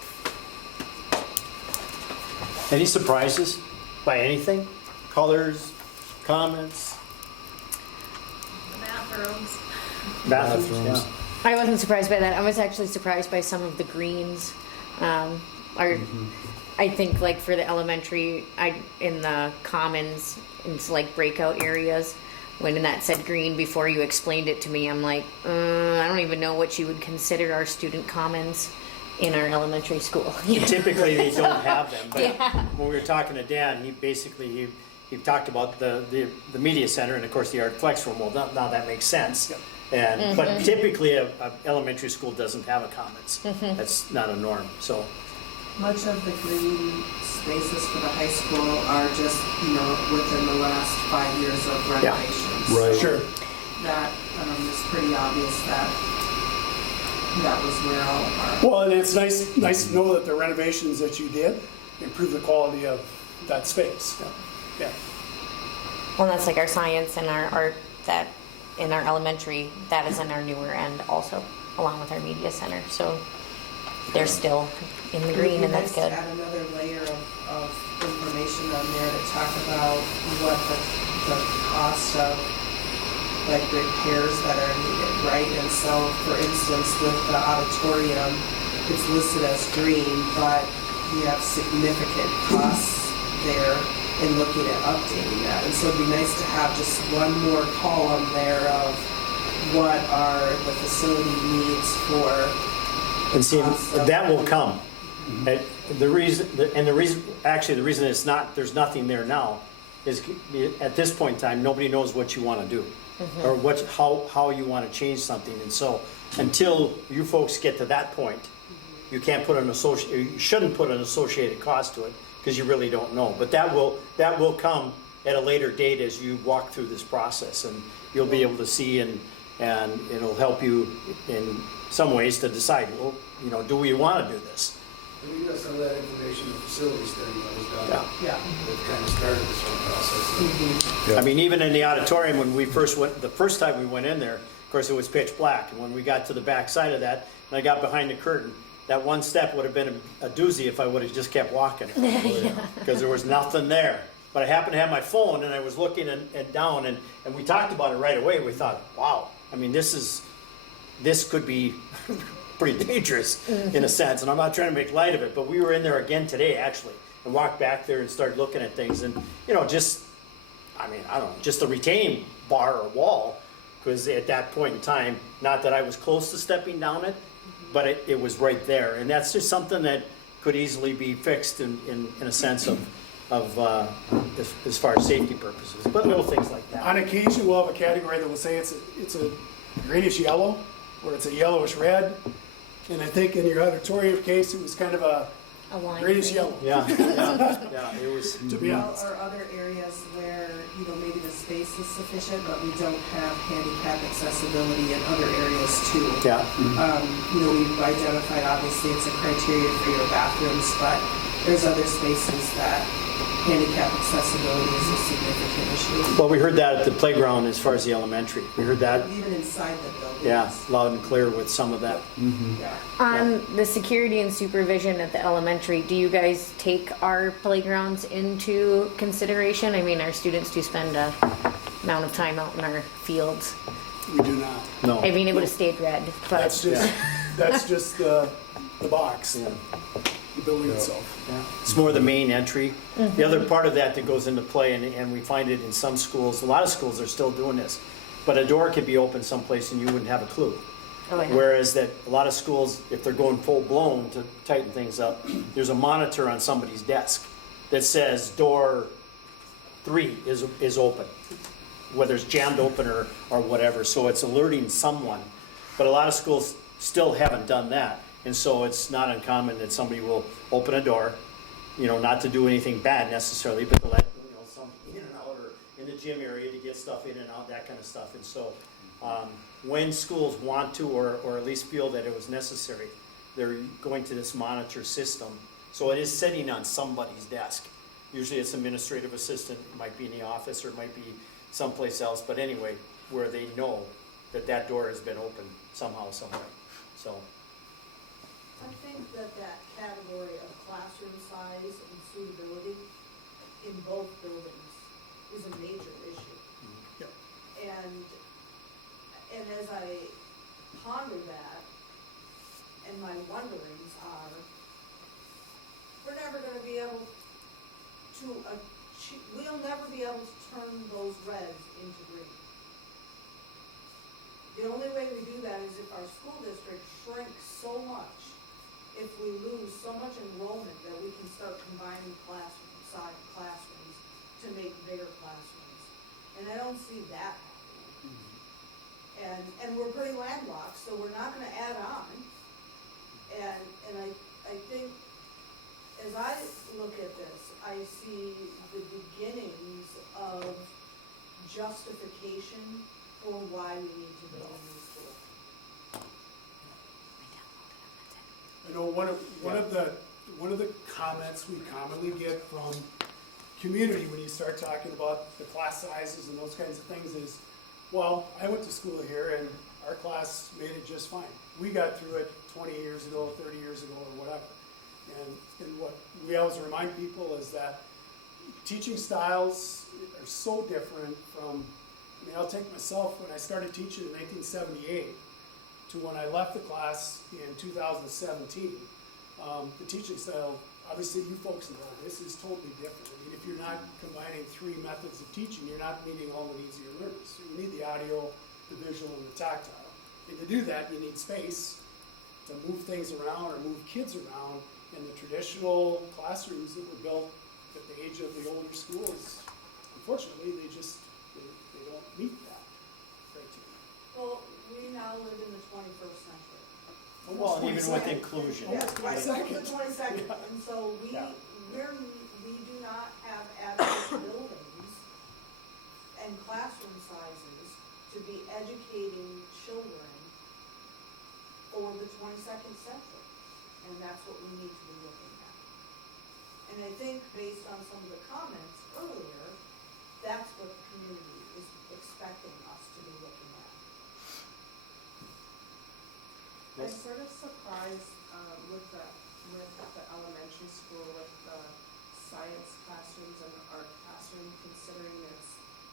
Any surprises by anything? Colors, comments? Bathrooms. Bathrooms. I wasn't surprised by that. I was actually surprised by some of the greens. I think like for the elementary, in the commons, it's like breakout areas. When that said green before you explained it to me, I'm like, I don't even know what you would consider our student commons in our elementary school. Typically, they don't have them. But Yeah. when we were talking to Dan, he talked about the media center and of course the art flex room. Well, now that makes sense. And but typically, a elementary school doesn't have a commons. That's not a norm. So. Much of the green spaces for the high school are just, within the last 5 years of renovations. Right. So Sure. that is pretty obvious that that was where all of our. Well, and it's nice to know that the renovations that you did improve the quality of that space. Yeah. Well, that's like our science and our art that in our elementary, that is in our newer end also, along with our media center. So they're still in the green, and that's good. It would be nice to add another layer of information on there to talk about what the cost of like repairs that are needed, right? And so, for instance, with the auditorium, it's listed as green, but we have significant costs there in looking at updating that. And so it'd be nice to have just one more column there of what are the facility needs for. And see, that will come. And the reason it's not, there's nothing there now, is at this point in time, nobody knows what you want to do. Or how you want to change something. And so, until you folks get to that point, you can't put you shouldn't put an associated cost to it, because you really don't know. But that will come at a later date as you walk through this process, and you'll be able to see, and it'll help you in some ways to decide, well, do we want to do this? And we got some of that information in the facility study that was done. Yeah. That kind of started this whole process. I mean, even in the auditorium, when we first went, the first time we went in there, of course, it was pitch black. And when we got to the back side of that, and I got behind the curtain, that one step would have been a doozy if I would have just kept walking. Because there was nothing there. But I happened to have my phone, and I was looking and down, and we talked about it right away. We thought, wow, I mean, this could be pretty dangerous in a sense. And I'm not trying to make light of it, but we were in there again today, actually, and walked back there and started looking at things. And, just a retaining bar or wall, because at that point in time, not that I was close to stepping down it, but it was right there. And that's just something that could easily be fixed in a sense of as far as safety purposes, but little things like that. On occasion, we'll have a category that will say it's a greenish yellow, or it's a yellowish red. And I think in your auditorium case, it was kind of a wine greenish green. yellow. Yeah, it was. To be honest. Or other areas where, maybe the space is sufficient, but we don't have handicap accessibility in other areas too. Yeah. We've identified, obviously, it's a criteria for your bathrooms, but there's other spaces that handicap accessibility is a significant issue. Well, we heard that at the playground as far as the elementary. We heard that, Even inside the building. yeah, loud and clear with some of that. Yeah. On the security and supervision at the elementary, do you guys take our playgrounds into consideration? I mean, our students do spend a amount of time out in our fields. We do not. No. I mean, it would have stayed red, but That's just the box, Yeah. the building itself. Yeah. It's more the main entry. The other part of that goes into play, and we find it in some schools, a lot of schools are still doing this, but a door could be open someplace and you wouldn't have a clue. Oh, yeah. Whereas that a lot of schools, if they're going full blown to tighten things up, there's a monitor on somebody's desk that says door 3 is open, whether it's jammed open or whatever. So it's alerting someone. But a lot of schools still haven't done that. And so it's not uncommon that somebody will open a door, not to do anything bad necessarily, but to let some in and out, or in the gym area to get stuff in and out, that kind of stuff. And so when schools want to, or at least feel that it was necessary, they're going to this monitor system. So it is sitting on somebody's desk. Usually it's administrative assistant, it might be in the office, or it might be someplace else, but anyway, where they know that door has been opened somehow, some way. So. I think that category of classroom size and suitability in both buildings is a major issue. Yep. And as I ponder that, and my wonderings are, we're never gonna be able to achieve, we'll never be able to turn those reds into green. The only way we do that is if our school district shrinks so much, if we lose so much enrollment that we can start combining classrooms to make bigger classrooms. And I don't see that happening. And we're pretty landlocked, so we're not gonna add on. And I think, as I look at this, I see the beginnings of justification for why we need to build a new school. I know one of the comments we commonly get from community when you start talking about the class sizes and those kinds of things is, well, I went to school here and our class made it just fine. We got through it 20 years ago, 30 years ago, or whatever. And what we always remind people is that teaching styles are so different from, I mean, I'll take myself, when I started teaching in 1978 to when I left the class in 2017. The teaching style, obviously you folks know, this is totally different. I mean, if you're not combining three methods of teaching, you're not meeting all the needs of your learners. So you need the audio, the visual, and the tactile. And to do that, you need space to move things around or move kids around. And the traditional classrooms that were built at the age of the older schools, unfortunately, they don't meet that criteria. Well, we now live in the 21st century. Well, and even with 22nd. inclusion. Yeah, Almost right, 22nd. the 22nd. Yeah. And so we Yeah. do not have adequate buildings and classroom sizes to be educating children for the 22nd century. And that's what we need to be looking at. And I think based on some of the comments earlier, that's what the community is expecting us to be looking at. I'm sort of surprised with the elementary school, with the science classrooms and the art classroom, considering it's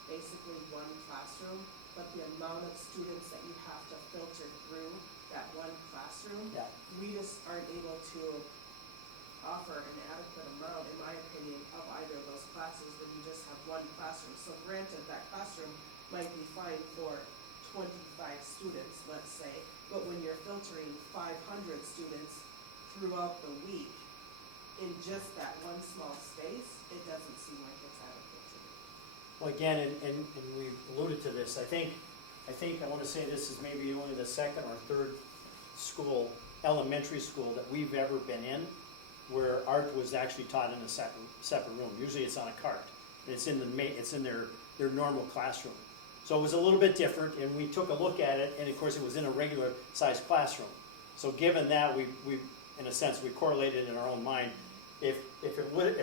basically one classroom, but the amount of students that you have to filter through that one classroom, Yeah. we just aren't able to offer an adequate amount, in my opinion, of either of those classes when you just have one classroom. So granted, that classroom might be fine for 25 students, let's say, but when you're filtering 500 students throughout the week in just that one small space, it doesn't seem like it's adequate to me. Well, again, and we alluded to this, I think I want to say this is maybe only the second or third school, elementary school that we've ever been in where art was actually taught in a separate room. Usually it's on a cart. It's in their normal classroom. So it was a little bit different, and we took a look at it, and of course it was in a regular sized classroom. So given that, we in a sense we correlated in our own mind. If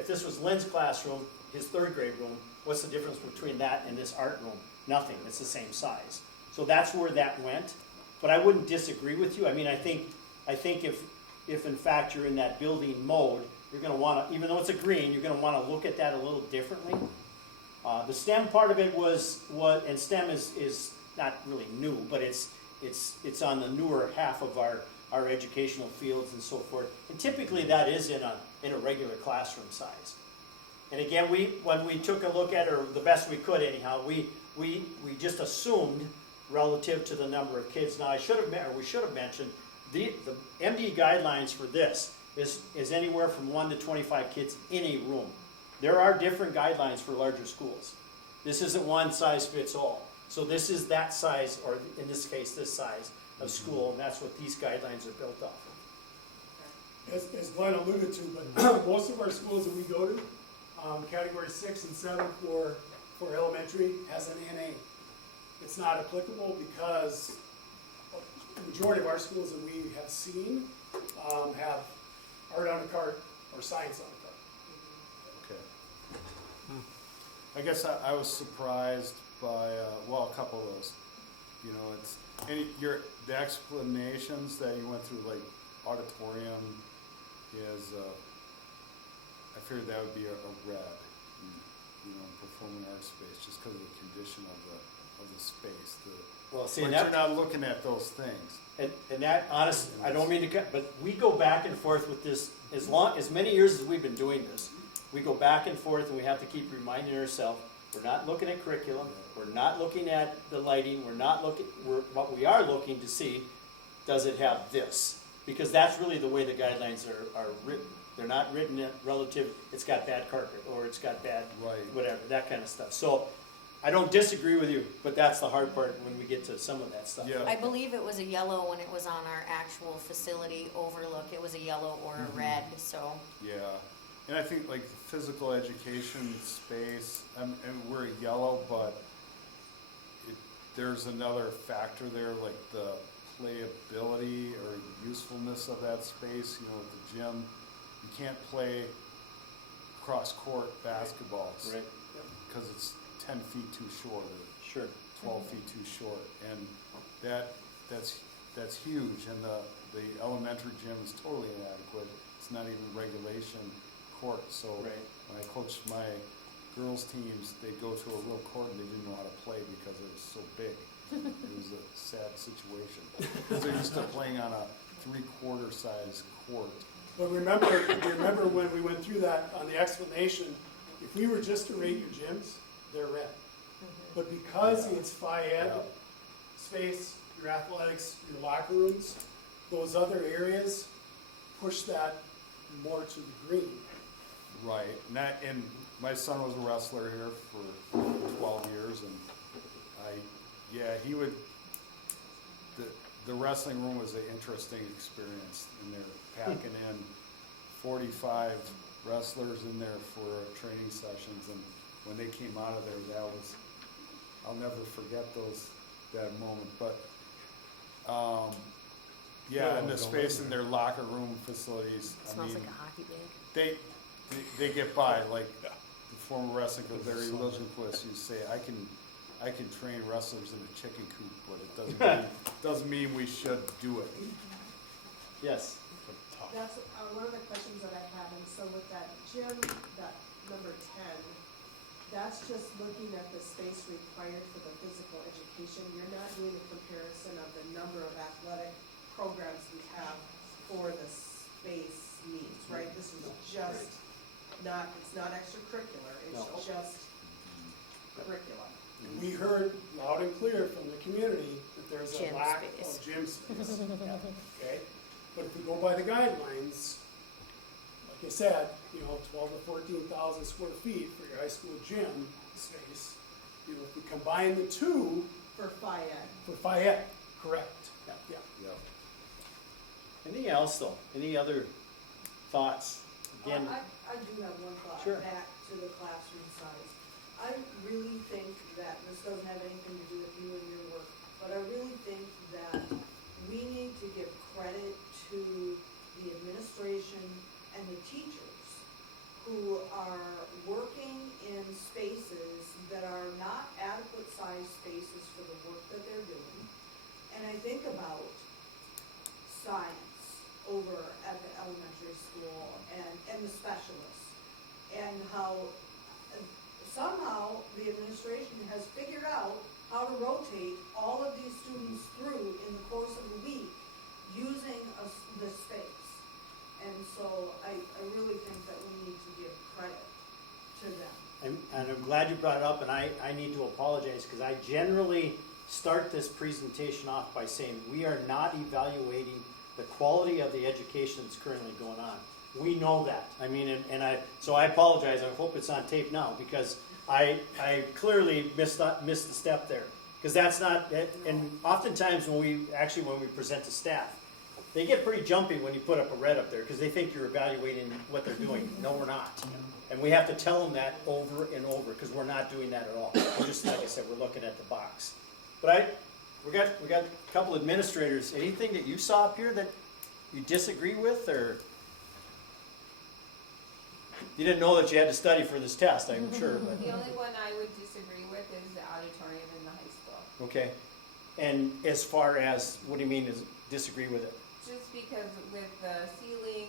this was Lynn's classroom, his third grade room, what's the difference between that and this art room? Nothing. It's the same size. So that's where that went. But I wouldn't disagree with you. I mean, I think if in fact you're in that building mode, you're going to want to, even though it's a green, you're going to want to look at that a little differently. The STEM part of it and STEM is not really new, but it's on the newer half of our educational fields and so forth. And typically that is in a regular classroom size. And again, when we took a look at it, or the best we could anyhow, we just assumed relative to the number of kids. Now we should have mentioned the MD guidelines for this is anywhere from 1 to 25 kids in a room. There are different guidelines for larger schools. This isn't one size fits all. So this is that size, or in this case, this size of school, and that's what these guidelines are built off of. As Glenn alluded to, but most of our schools that we go to, category 6 and 7 for elementary has an NA. It's not applicable because the majority of our schools that we have seen have art on a cart or science on a cart. Okay. I guess I was surprised by, a couple of those. You know, the explanations that you went through, like auditorium is, I figured that would be a red, performing arts space, just because of the condition of the space. But you're not looking at those things. And that, honestly, I don't mean to cut, but we go back and forth with this as many years as we've been doing this. We go back and forth, and we have to keep reminding ourselves we're not looking at curriculum, we're not looking at the lighting, what we are looking to see, does it have this? Because that's really the way the guidelines are written. They're not written relative, it's got bad carpet, or it's got bad whatever, that kind of stuff. So I don't disagree with you, but that's the hard part when we get to some of that stuff. Yeah. I believe it was a yellow when it was on our actual facility overlook. It was a yellow or a red, so. Yeah. And I think like the physical education space, and we're yellow, but there's another factor there, like the playability or usefulness of that space, you know, with the gym. You can't play cross-court basketballs. Right. Because it's 10 feet too short or Sure. 12 feet too short. And that's huge. And the elementary gym is totally inadequate. It's not even regulation court. So Right. when I coached my girls' teams, they'd go to a real court and they didn't know how to play because it was so big. It was a sad situation. Because they're used to playing on a 3/4 size court. But remember when we went through that on the explanation, if we were just to rate your gyms, they're red. But because it's FIED space, your athletics, your locker rooms, those other areas push that more to the green. Right, and my son was a wrestler here for 12 years, and he would, the wrestling room was an interesting experience, and they're packing in 45 wrestlers in there for training sessions, and when they came out of there, I'll never forget that moment, but, and the space in their locker room facilities, It smells like a hockey bag. they get by, like the former wrestling coach Larry Liljengquist used to say, I can train wrestlers in a chicken coop, but it doesn't mean we should do it. Yes. That's one of the questions that I have, and so with that gym, that number 10, that's just looking at the space required for the physical education. You're not doing a comparison of the number of athletic programs we have for the space needs, right? This is just it's not extracurricular, No. it's just curriculum. We heard loud and clear from the community that there's a Gym lack space. of gym space. Okay? But if we go by the guidelines, like I said, 12 to 14,000 square feet for your high school gym space, if we combine the two For FIED. for FIED, correct. Yeah. Yeah. Anything else though? Any other thoughts? Again, I do have one thought, Sure. back to the classroom size. I really think that, this doesn't have anything to do with you and your work, but I really think that we need to give credit to the administration and the teachers who are working in spaces that are not adequate sized spaces for the work that they're doing. And I think about science over at the elementary school and the specialists, and how somehow the administration has figured out how to rotate all of these students through in the course of a week using this space. And so I really think that we need to give credit to them. and I'm glad you brought it up, and I need to apologize because I generally start this presentation off by saying we are not evaluating the quality of the education that's currently going on. We know that. I mean, so I apologize. I hope it's on tape now because I clearly missed the step there. Because that's not, and oftentimes when we present to staff, they get pretty jumpy when you put up a red up there because they think you're evaluating what they're doing. No, we're not. And we have to tell them that over and over because we're not doing that at all. We're just, like I said, we're looking at the box. But we got a couple administrators. Anything that you saw up here that you disagree with, or you didn't know that you had to study for this test? I'm sure. But. The only one I would disagree with is the auditorium in the high school. Okay. And as far as what do you mean is disagree with it? Just because with the ceiling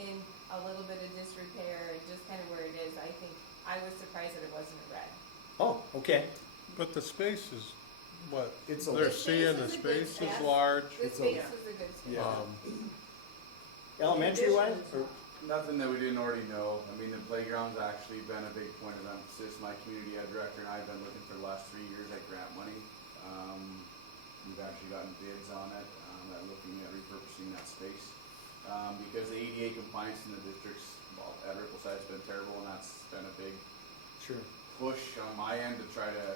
in a little bit of disrepair and just kind of where it is, I think I was surprised that it wasn't red. Oh, okay. But the space is, what, It's a- they're The space seeing the is a good space is space. large. The space was a good space. Elementary wise? Or, Nothing that we didn't already know. I mean, the playground's actually been a big point of emphasis. My community ed director and I have been looking for the last 3 years at grant money. We've actually gotten bids on it, at looking at repurposing that space. Because the ADA compliance in the districts, well, at Rippleside's been terrible, and that's been a big sure. push on my end to try to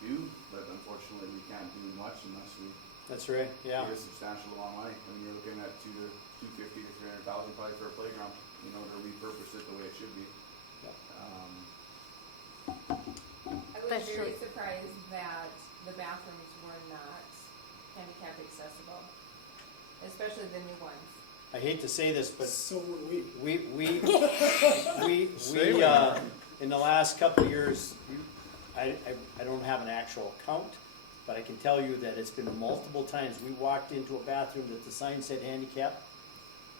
do, but unfortunately we can't do much unless we That's right. Yeah. get a substantial amount of money. I mean, you're looking at $250,000 to $300,000 probably for a playground, to repurpose it the way it should be. I was very surprised that the bathrooms were not handicap accessible, especially the new ones. I hate to say this, but So were we. we, in the last couple of years, I don't have an actual count, but I can tell you that it's been multiple times. We walked into a bathroom that the sign said handicap.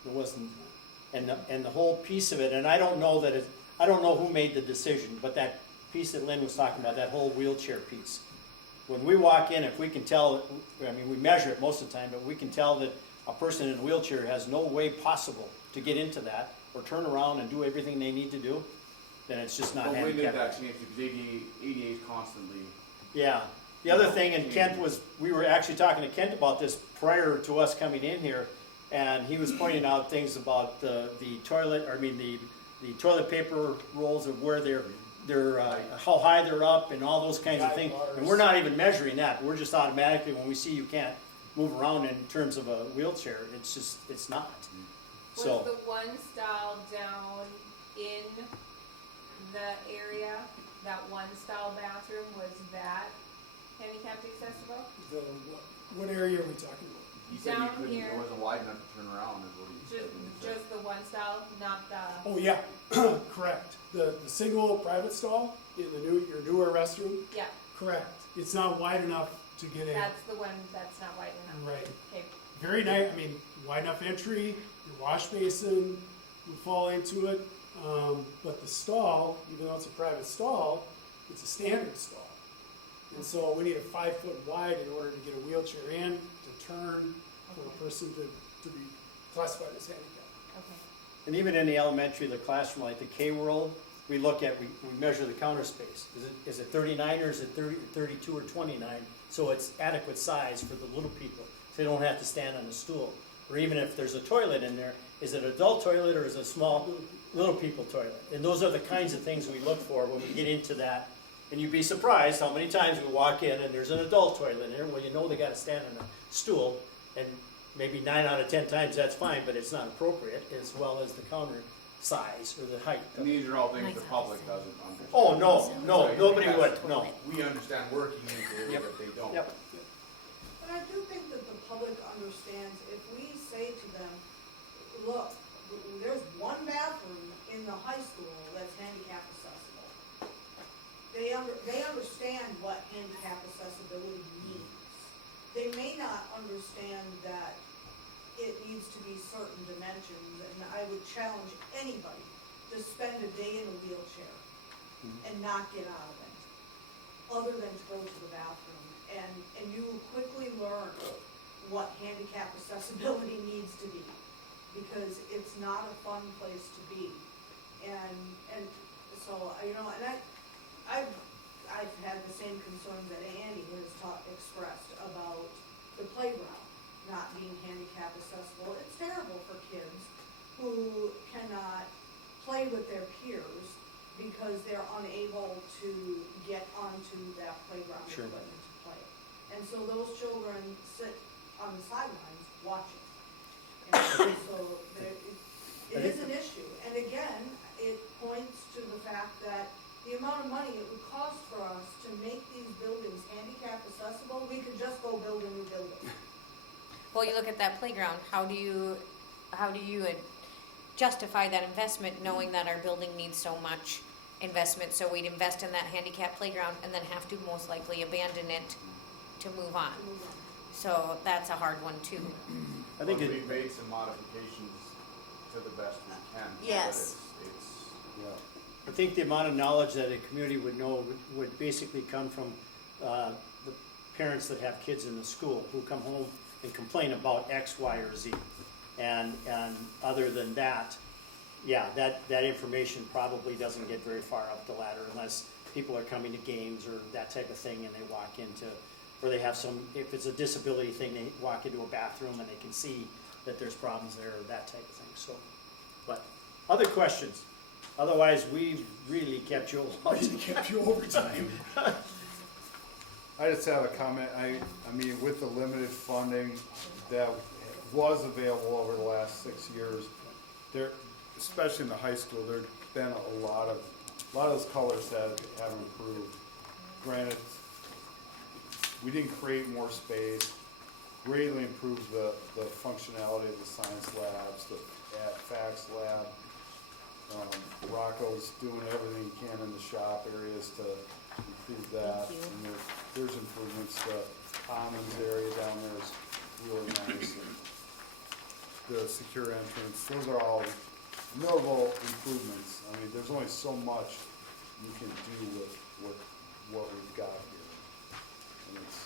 It wasn't, and the whole piece of it, and I don't know that I don't know who made the decision, but that piece that Lynn was talking about, that whole wheelchair piece. When we walk in, if we can tell, I mean, we measure it most of the time, but we can tell that a person in a wheelchair has no way possible to get into that or turn around and do everything they need to do, then it's just not But when did handicapped. that change? Because ADA is constantly. Yeah. The other thing, and Kent was, we were actually talking to Kent about this prior to us coming in here, and he was pointing out things about the toilet, or I mean the toilet paper rolls of where they're how high they're up and all those kinds of things. And we're not even measuring that. We're just automatically, when we see you can't move around in terms of a wheelchair, it's just, it's not. Was So, the one stall down in the area, that one stall bathroom, was that handicapped accessible? What area are we talking about? He said Down he couldn't, here. it wasn't wide enough to turn around, is what he said. Just the one stall, not the, Oh, yeah, correct. The single private stall in your newer restroom, yeah, correct. It's not wide enough to get in. that's the one that's not wide enough. Right. Okay, Very nice, I mean, wide enough entry, your wash basin would fall into it. But the stall, even though it's a private stall, it's a standard stall. And so we need a 5 foot wide in order to get a wheelchair in, to turn, for a person to be classified as handicapped. okay. and even in the elementary, the classroom, like the K-World, we look at, we measure the counter space. Is it 39 or is it 30, 32 or 29? So it's adequate size for the little people, so they don't have to stand on a stool. Or even if there's a toilet in there, is it an adult toilet or is it a small little people toilet? And those are the kinds of things we look for when we get into that. And you'd be surprised how many times we walk in and there's an adult toilet in there. Well, you know they got to stand on a stool, and maybe 9 out of 10 times that's fine, but it's not appropriate, as well as the counter size or the height. And these are all things the public doesn't understand. Oh, no, nobody would, no. We understand working in the area, but they don't. Yep. But I do think that the public understands if we say to them, look, there's one bathroom in the high school that's handicap accessible. They understand what handicap accessibility means. They may not understand that it needs to be certain dimensions, and I would challenge anybody to spend a day in a wheelchair and not get out of it, other than to go to the bathroom. And you will quickly learn what handicap accessibility needs to be, because it's not a fun place to be. And so, you know, and I've had the same concerns that Andy has expressed about the playground not being handicap accessible. It's terrible for kids who cannot play with their peers because they're unable to get onto that playground Sure. equipment to play. And so those children sit on the sidelines watching. And so it is an issue. And again, it points to the fact that the amount of money it would cost for us to make these buildings handicap accessible, we could just go build a new building. Well, you look at that playground, how do you justify that investment knowing that our building needs so much investment? So we'd invest in that handicap playground and then have to most likely abandon it to move on. So that's a hard one too. I think We've made some modifications to the best we can. but Yes. It's I think the amount of knowledge that a community would know would basically come from the parents that have kids in the school who come home and complain about X, Y, or Z. And other than that, yeah, that information probably doesn't get very far up the ladder unless people are coming to games or that type of thing and they walk into, or they have some, if it's a disability thing, they walk into a bathroom and they can see that there's problems there or that type of thing. So, but other questions? Otherwise, we've really kept you alive. Kept you overtime. I just have a comment. I mean, with the limited funding that was available over the last 6 years, there, especially in the high school, there's been a lot of those colors have improved. Granted, we didn't create more space. greatly improved the functionality of the science labs, the fax lab. Rocco's doing everything he can in the shop areas to improve that. Thank you. And there's improvements. The commons area down there is really nice. And the secure entrance, those are all notable improvements. I mean, there's only so much you can do with what we've got here. And it's,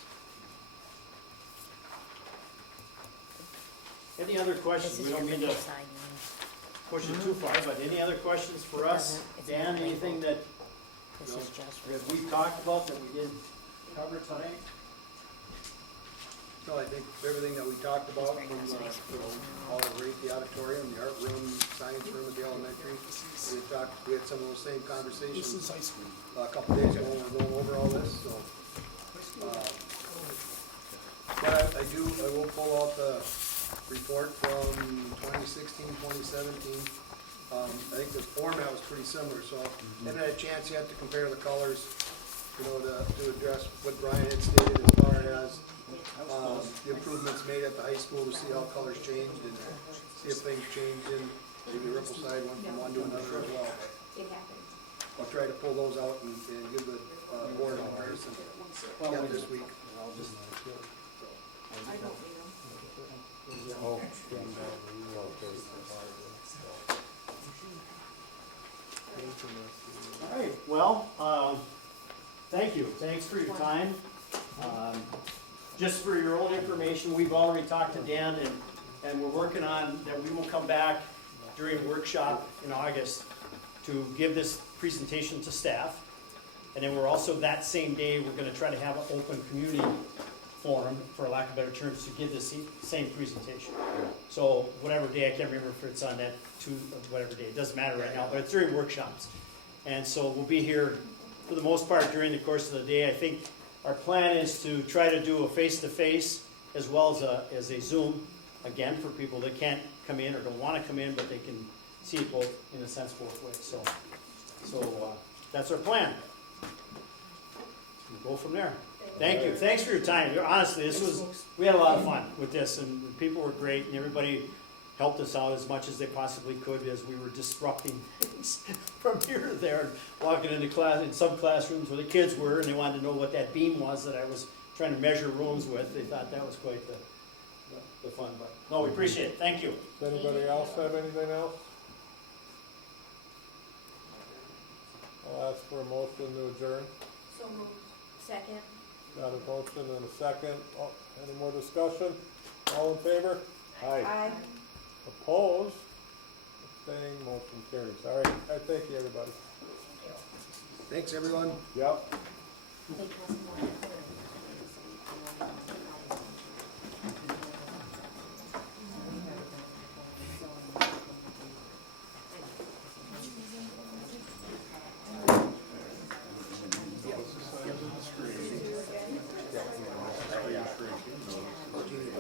Any other questions? We don't mean to push it too far, but any other questions for us? Dan, anything that This is just for. that we talked about that we didn't cover tonight? No, I think everything that we talked about from, all right, the auditorium, the art room, science room at the elementary, we had some of those same conversations ice cream. a couple days ago when we were going over all this, so. But I will pull out the report from 2016, 2017. I think the format was pretty similar, so I haven't had a chance yet to compare the colors, to address what Brian had stated as far as the improvements made at the high school, to see how colors changed and see if things changed in maybe Ripple side went from one to another as well. It happened. I'll try to pull those out and give the board a comparison yet this week. I don't need them. Oh, All right, well, thank you. Thanks for your time. Just for your own information, we've already talked to Dan, and we're working on that we will come back during a workshop in August to give this presentation to staff. And then we're also, that same day, we're gonna try to have an open community forum, for lack of better terms, to give this same presentation. So whatever day, I can't remember if it's on that whatever day, it doesn't matter right now, but it's during workshops. And so we'll be here for the most part during the course of the day. I think our plan is to try to do a face-to-face as well as a Zoom, again, for people that can't come in or don't want to come in, but they can see it both, in a sense, both ways. So that's our plan. We'll go from there. Thank you. Thanks for your time. Honestly, we had a lot of fun with this, and people were great, and everybody helped us out as much as they possibly could as we were disrupting things from here to there, and walking into class, in some classrooms where the kids were, and they wanted to know what that beam was that I was trying to measure rooms with. They thought that was quite the fun, but no, we appreciate it. Thank you. does anybody else have anything else? I'll ask for a motion to adjourn. So moved. Second. Got a motion and a second. Oh, any more discussion? All in favor? Aye. Opposed? Abstained, motion carries. All right, thank you, everybody. Thanks, everyone. Yep.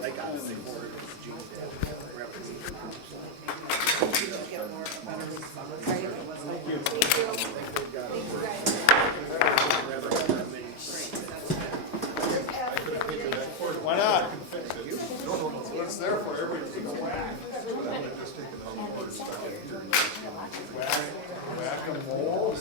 I got it before. Why not? It's there for everything. Whack. Whack-a-mole.